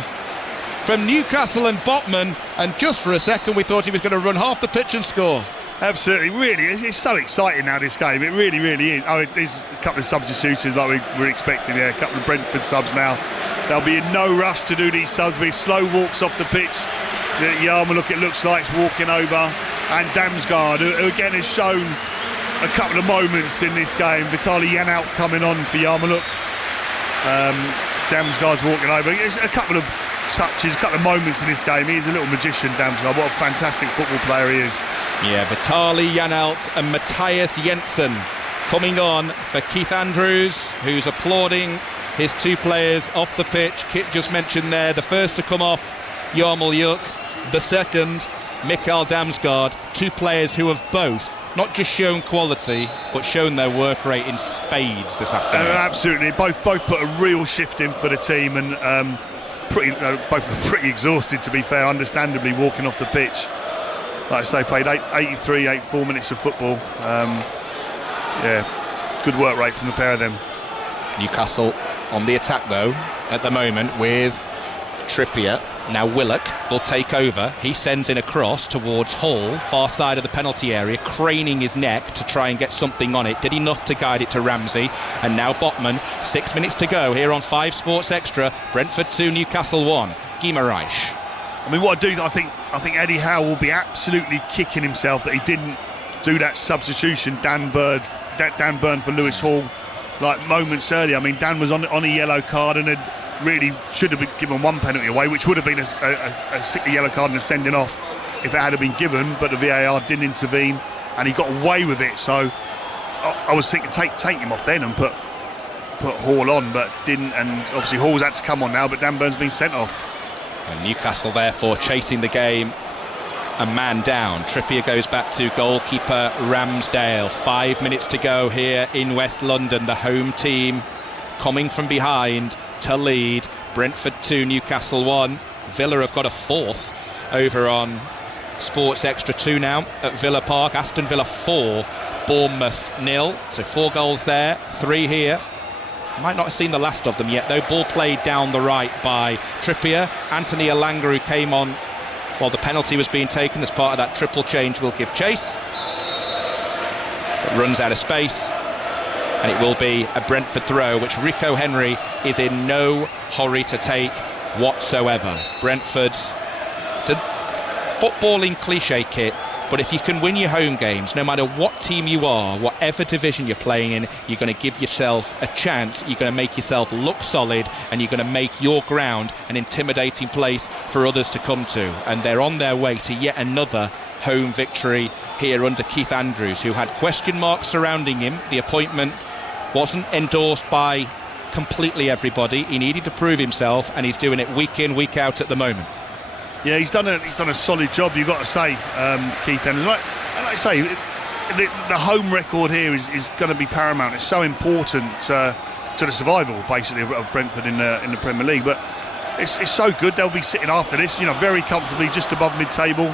from Newcastle and Botman, and just for a second we thought he was going to run half the pitch and score. Absolutely, really, it's so exciting now, this game. It really, really is. Oh, there's a couple of substitutions like we were expecting there, a couple of Brentford subs now. They'll be in no rush to do these subs, be slow walks off the pitch. Yarmulke, it looks like, is walking over, and Damsgaard, who again has shown a couple of moments in this game. Vitaly Janelt coming on for Yarmulke. Damsgaard's walking over. There's a couple of touches, a couple of moments in this game. He's a little magician, Damsgaard. What a fantastic football player he is. Yeah, Vitaly Janelt and Matthias Jensen coming on for Keith Andrews, who's applauding his 2 players off the pitch. Kit just mentioned there, the first to come off, Yarmulke, the second, Mikael Damsgaard. 2 players who have both not just shown quality, but shown their work rate in spades this afternoon. Absolutely, both put a real shift in for the team, and both were pretty exhausted, to be fair, understandably, walking off the pitch. Like I say, played 84 minutes of football. Yeah, good work rate from the pair of them. Newcastle on the attack though at the moment with Trippier. Now Willock will take over. He sends in a cross towards Hall, far side of the penalty area, craning his neck to try and get something on it. Did enough to guide it to Ramsey. And now Botman, 6 minutes to go here on 5 Sports Extra. Brentford 2, Newcastle 1. Guimaraes. I mean, what I think Eddie Howe will be absolutely kicking himself that he didn't do that substitution, Dan Burn for Lewis Hall, like moments earlier. I mean, Dan was on a yellow card and had really should have been given 1 penalty away, which would have been a sickly yellow card and a sending off if it had been given, but the VAR didn't intervene and he got away with it. So I was thinking take him off then and put Hall on, but didn't, and obviously Hall's had to come on now, but Dan Burn's been sent off. And Newcastle therefore chasing the game a man down. Trippier goes back to goalkeeper Ramsdale. 5 minutes to go here in West London. The home team coming from behind to lead. Brentford 2, Newcastle 1. Villa have got a 4th over on Sports Extra 2 now at Villa Park. Aston Villa 4, Bournemouth 0. So 4 goals there, 3 here. Might not have seen the last of them yet though. Ball played down the right by Trippier. Anthony Elanga, who came on while the penalty was being taken as part of that triple change, will give chase. It runs out of space, and it will be a Brentford throw, which Rico Henry is in no hurry to take whatsoever. Brentford, it's a footballing cliche kit, but if you can win your home games, no matter what team you are, whatever division you're playing in, you're going to give yourself a chance, you're going to make yourself look solid, and you're going to make your ground an intimidating place for others to come to. And they're on their way to yet another home victory here under Keith Andrews, who had question marks surrounding him. The appointment wasn't endorsed by completely everybody. He needed to prove himself, and he's doing it week in, week out at the moment. Yeah, he's done a solid job, you've got to say, Keith. And like I say, the home record here is going to be paramount. It's so important to the survival, basically, of Brentford in the Premier League. But it's so good. They'll be sitting after this, very comfortably just above mid-table.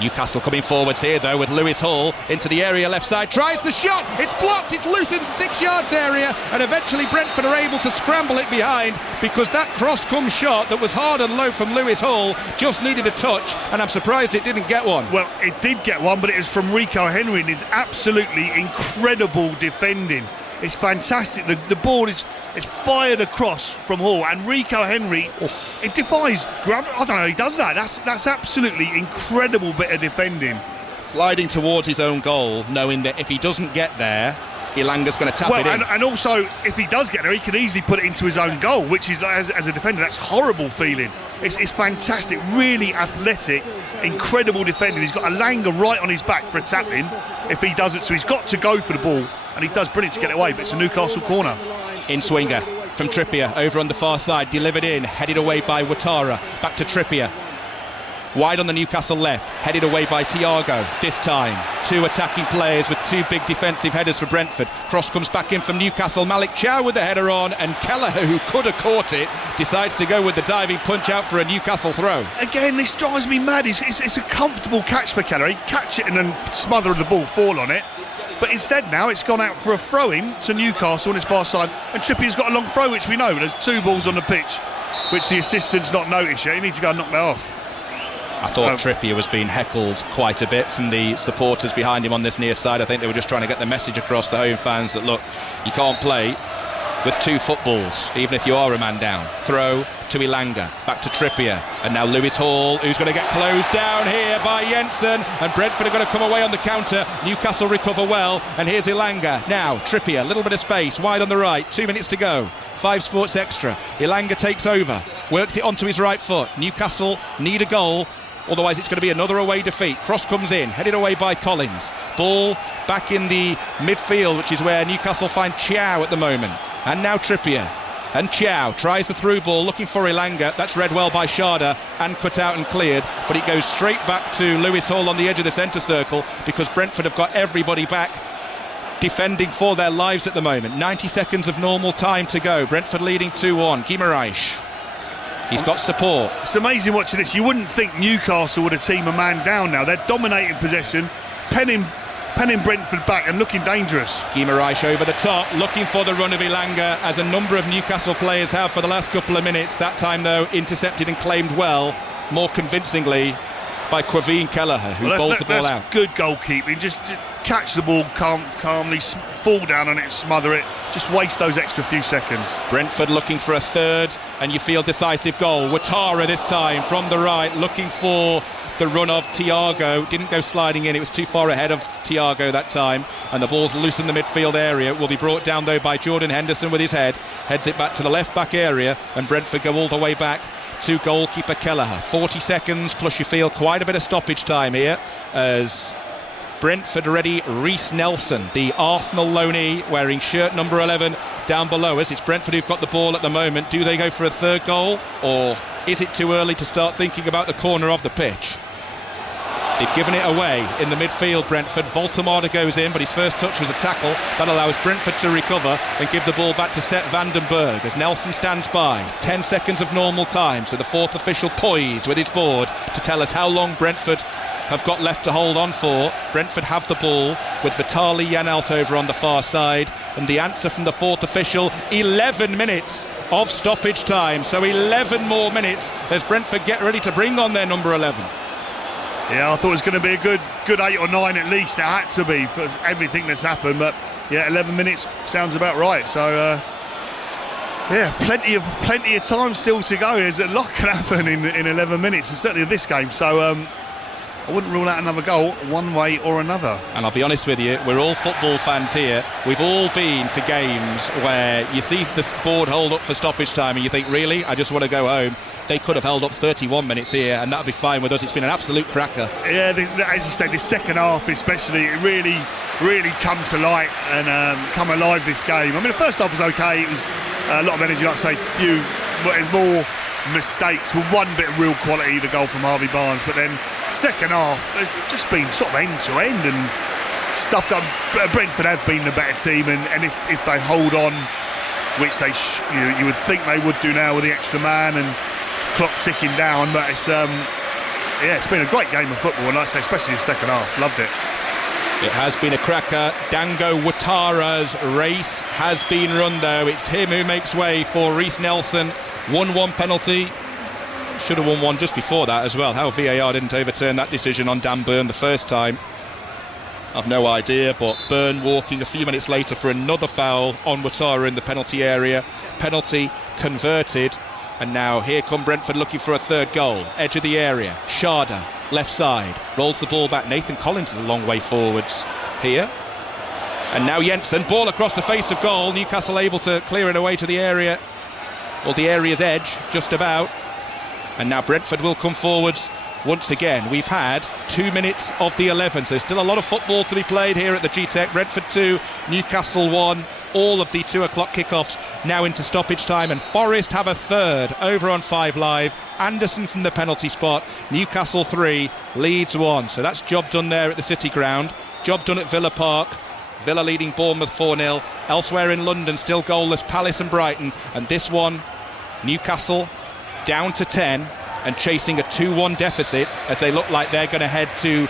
Newcastle coming forwards here though with Lewis Hall into the area left side, tries the shot, it's blocked, it's loose in 6 yards area, and eventually Brentford are able to scramble it behind, because that cross-come shot that was hard and low from Lewis Hall just needed a touch, and I'm surprised it didn't get one. Well, it did get one, but it was from Rico Henry, and his absolutely incredible defending. It's fantastic. The ball is fired across from Hall, and Rico Henry, it defies gravity. I don't know, he does that. That's absolutely incredible bit of defending. Sliding towards his own goal, knowing that if he doesn't get there, Ilanga's going to tap it in. And also, if he does get there, he could easily put it into his own goal, which is, as a defender, that's horrible feeling. It's fantastic, really athletic, incredible defending. He's got Ilanga right on his back for a tap-in if he does it, so he's got to go for the ball, and he does brilliant to get it away, but it's a Newcastle corner. In swinger from Trippier, over on the far side, delivered in, headed away by Ouattara, back to Trippier. Wide on the Newcastle left, headed away by Thiago. This time, 2 attacking players with 2 big defensive headers for Brentford. Cross comes back in from Newcastle. Malik Chow with the header on, and Kelleher, who could have caught it, decides to go with the diving punch out for a Newcastle throw. Again, this drives me mad. It's a comfortable catch for Kelleher. He'd catch it and then smother the ball, fall on it. But instead now it's gone out for a throw-in to Newcastle on his far side, and Trippier's got a long throw, which we know. There's 2 balls on the pitch, which the assistant's not noticed yet. He needs to go and knock that off. I thought Trippier was being heckled quite a bit from the supporters behind him on this near side. I think they were just trying to get the message across the home fans that, look, you can't play with 2 footballs, even if you are a man down. Throw to Ilanga, back to Trippier, and now Lewis Hall, who's going to get closed down here by Jensen, and Brentford are going to come away on the counter. Newcastle recover well, and here's Ilanga. Now Trippier, a little bit of space, wide on the right, 2 minutes to go. 5 Sports Extra. Ilanga takes over, works it onto his right foot. Newcastle need a goal, otherwise it's going to be another away defeat. Cross comes in, headed away by Collins. Ball back in the midfield, which is where Newcastle find Chow at the moment. And now Trippier. And Chow tries the through ball, looking for Ilanga. That's read well by Sharda and cut out and cleared. But it goes straight back to Lewis Hall on the edge of the centre circle, because Brentford have got everybody back defending for their lives at the moment. 90 seconds of normal time to go. Brentford leading 2-1. Guimaraes. He's got support. It's amazing watching this. You wouldn't think Newcastle would have team a man down now. They're dominating possession, penning Brentford back and looking dangerous. Guimaraes over the top, looking for the run of Ilanga, as a number of Newcastle players have for the last couple of minutes. That time, though, intercepted and claimed well, more convincingly, by Quaveen Kelleher, who bowls the ball out. That's good goalkeeping. Just catch the ball calmly, fall down on it, smother it. Just waste those extra few seconds. Brentford looking for a third, and you feel decisive goal. Ouattara this time from the right, looking for the run of Thiago. Didn't go sliding in, it was too far ahead of Thiago that time, and the ball's loose in the midfield area. Will be brought down though by Jordan Henderson with his head, heads it back to the left back area, and Brentford go all the way back to goalkeeper Kelleher. 40 seconds plus you feel quite a bit of stoppage time here, as Brentford ready. Reece Nelson, the Arsenal loanee, wearing shirt number 11 down below us. It's Brentford who've got the ball at the moment. Do they go for a third goal, or is it too early to start thinking about the corner of the pitch? They've given it away in the midfield, Brentford. Voltemade goes in, but his first touch was a tackle. That allows Brentford to recover and give the ball back to Sepp van den Berg as Nelson stands by. 10 seconds of normal time, so the 4th official poised with his board to tell us how long Brentford have got left to hold on for. Brentford have the ball with Vitali Janelt over on the far side, and the answer from the fourth official, 11 minutes of stoppage time. So 11 more minutes as Brentford get ready to bring on their number 11. Yeah, I thought it was going to be a good 8 or 9 at least. It had to be for everything that's happened, but yeah, 11 minutes sounds about right. So yeah, plenty of time still to go. There's a lot can happen in 11 minutes, and certainly this game. So I wouldn't rule out another goal one way or another. And I'll be honest with you, we're all football fans here. We've all been to games where you see the board hold up for stoppage time and you think, really? I just want to go home. They could have held up 31 minutes here and that would be fine with us. It's been an absolute cracker. Yeah, as you said, the second half especially, it really come to light and come alive, this game. I mean, the first half was okay. It was a lot of energy, like I say, few more mistakes, with one bit of real quality, the goal from Harvey Barnes, but then second half it's just been sort of end to end and stuff that Brentford have been the better team, and if they hold on, which they you would think they would do now with the extra man and clock ticking down, but it's it's been a great game of football, and like I say, especially the second half, loved it. It has been a cracker. Dango Ouattara's race has been run though. It's him who makes way for Reece Nelson. 1-1 penalty. Should have won one just before that as well. How VAR didn't overturn that decision on Dan Burn the first time, I've no idea, but Burn walking a few minutes later for another foul on Ouattara in the penalty area. Penalty converted, and now here come Brentford looking for a third goal. Edge of the area, Sharda, left side, rolls the ball back. Nathan Collins is a long way forwards here. And now Jensen, ball across the face of goal. Newcastle able to clear it away to the area, or the area's edge, just about. And now Brentford will come forwards once again. We've had 2 minutes of the 11, so there's still a lot of football to be played here at the G-Tech. Brentford 2, Newcastle 1. All of the 2 o'clock kickoffs now into stoppage time, and Forest have a third over on 5 Live. Anderson from the penalty spot. Newcastle 3, Leeds 1. So that's job done there at the City Ground. Job done at Villa Park. Villa leading Bournemouth 4-0. Elsewhere in London, still goalless, Palace and Brighton. And this one, Newcastle down to 10 and chasing a 2-1 deficit as they look like they're going to head to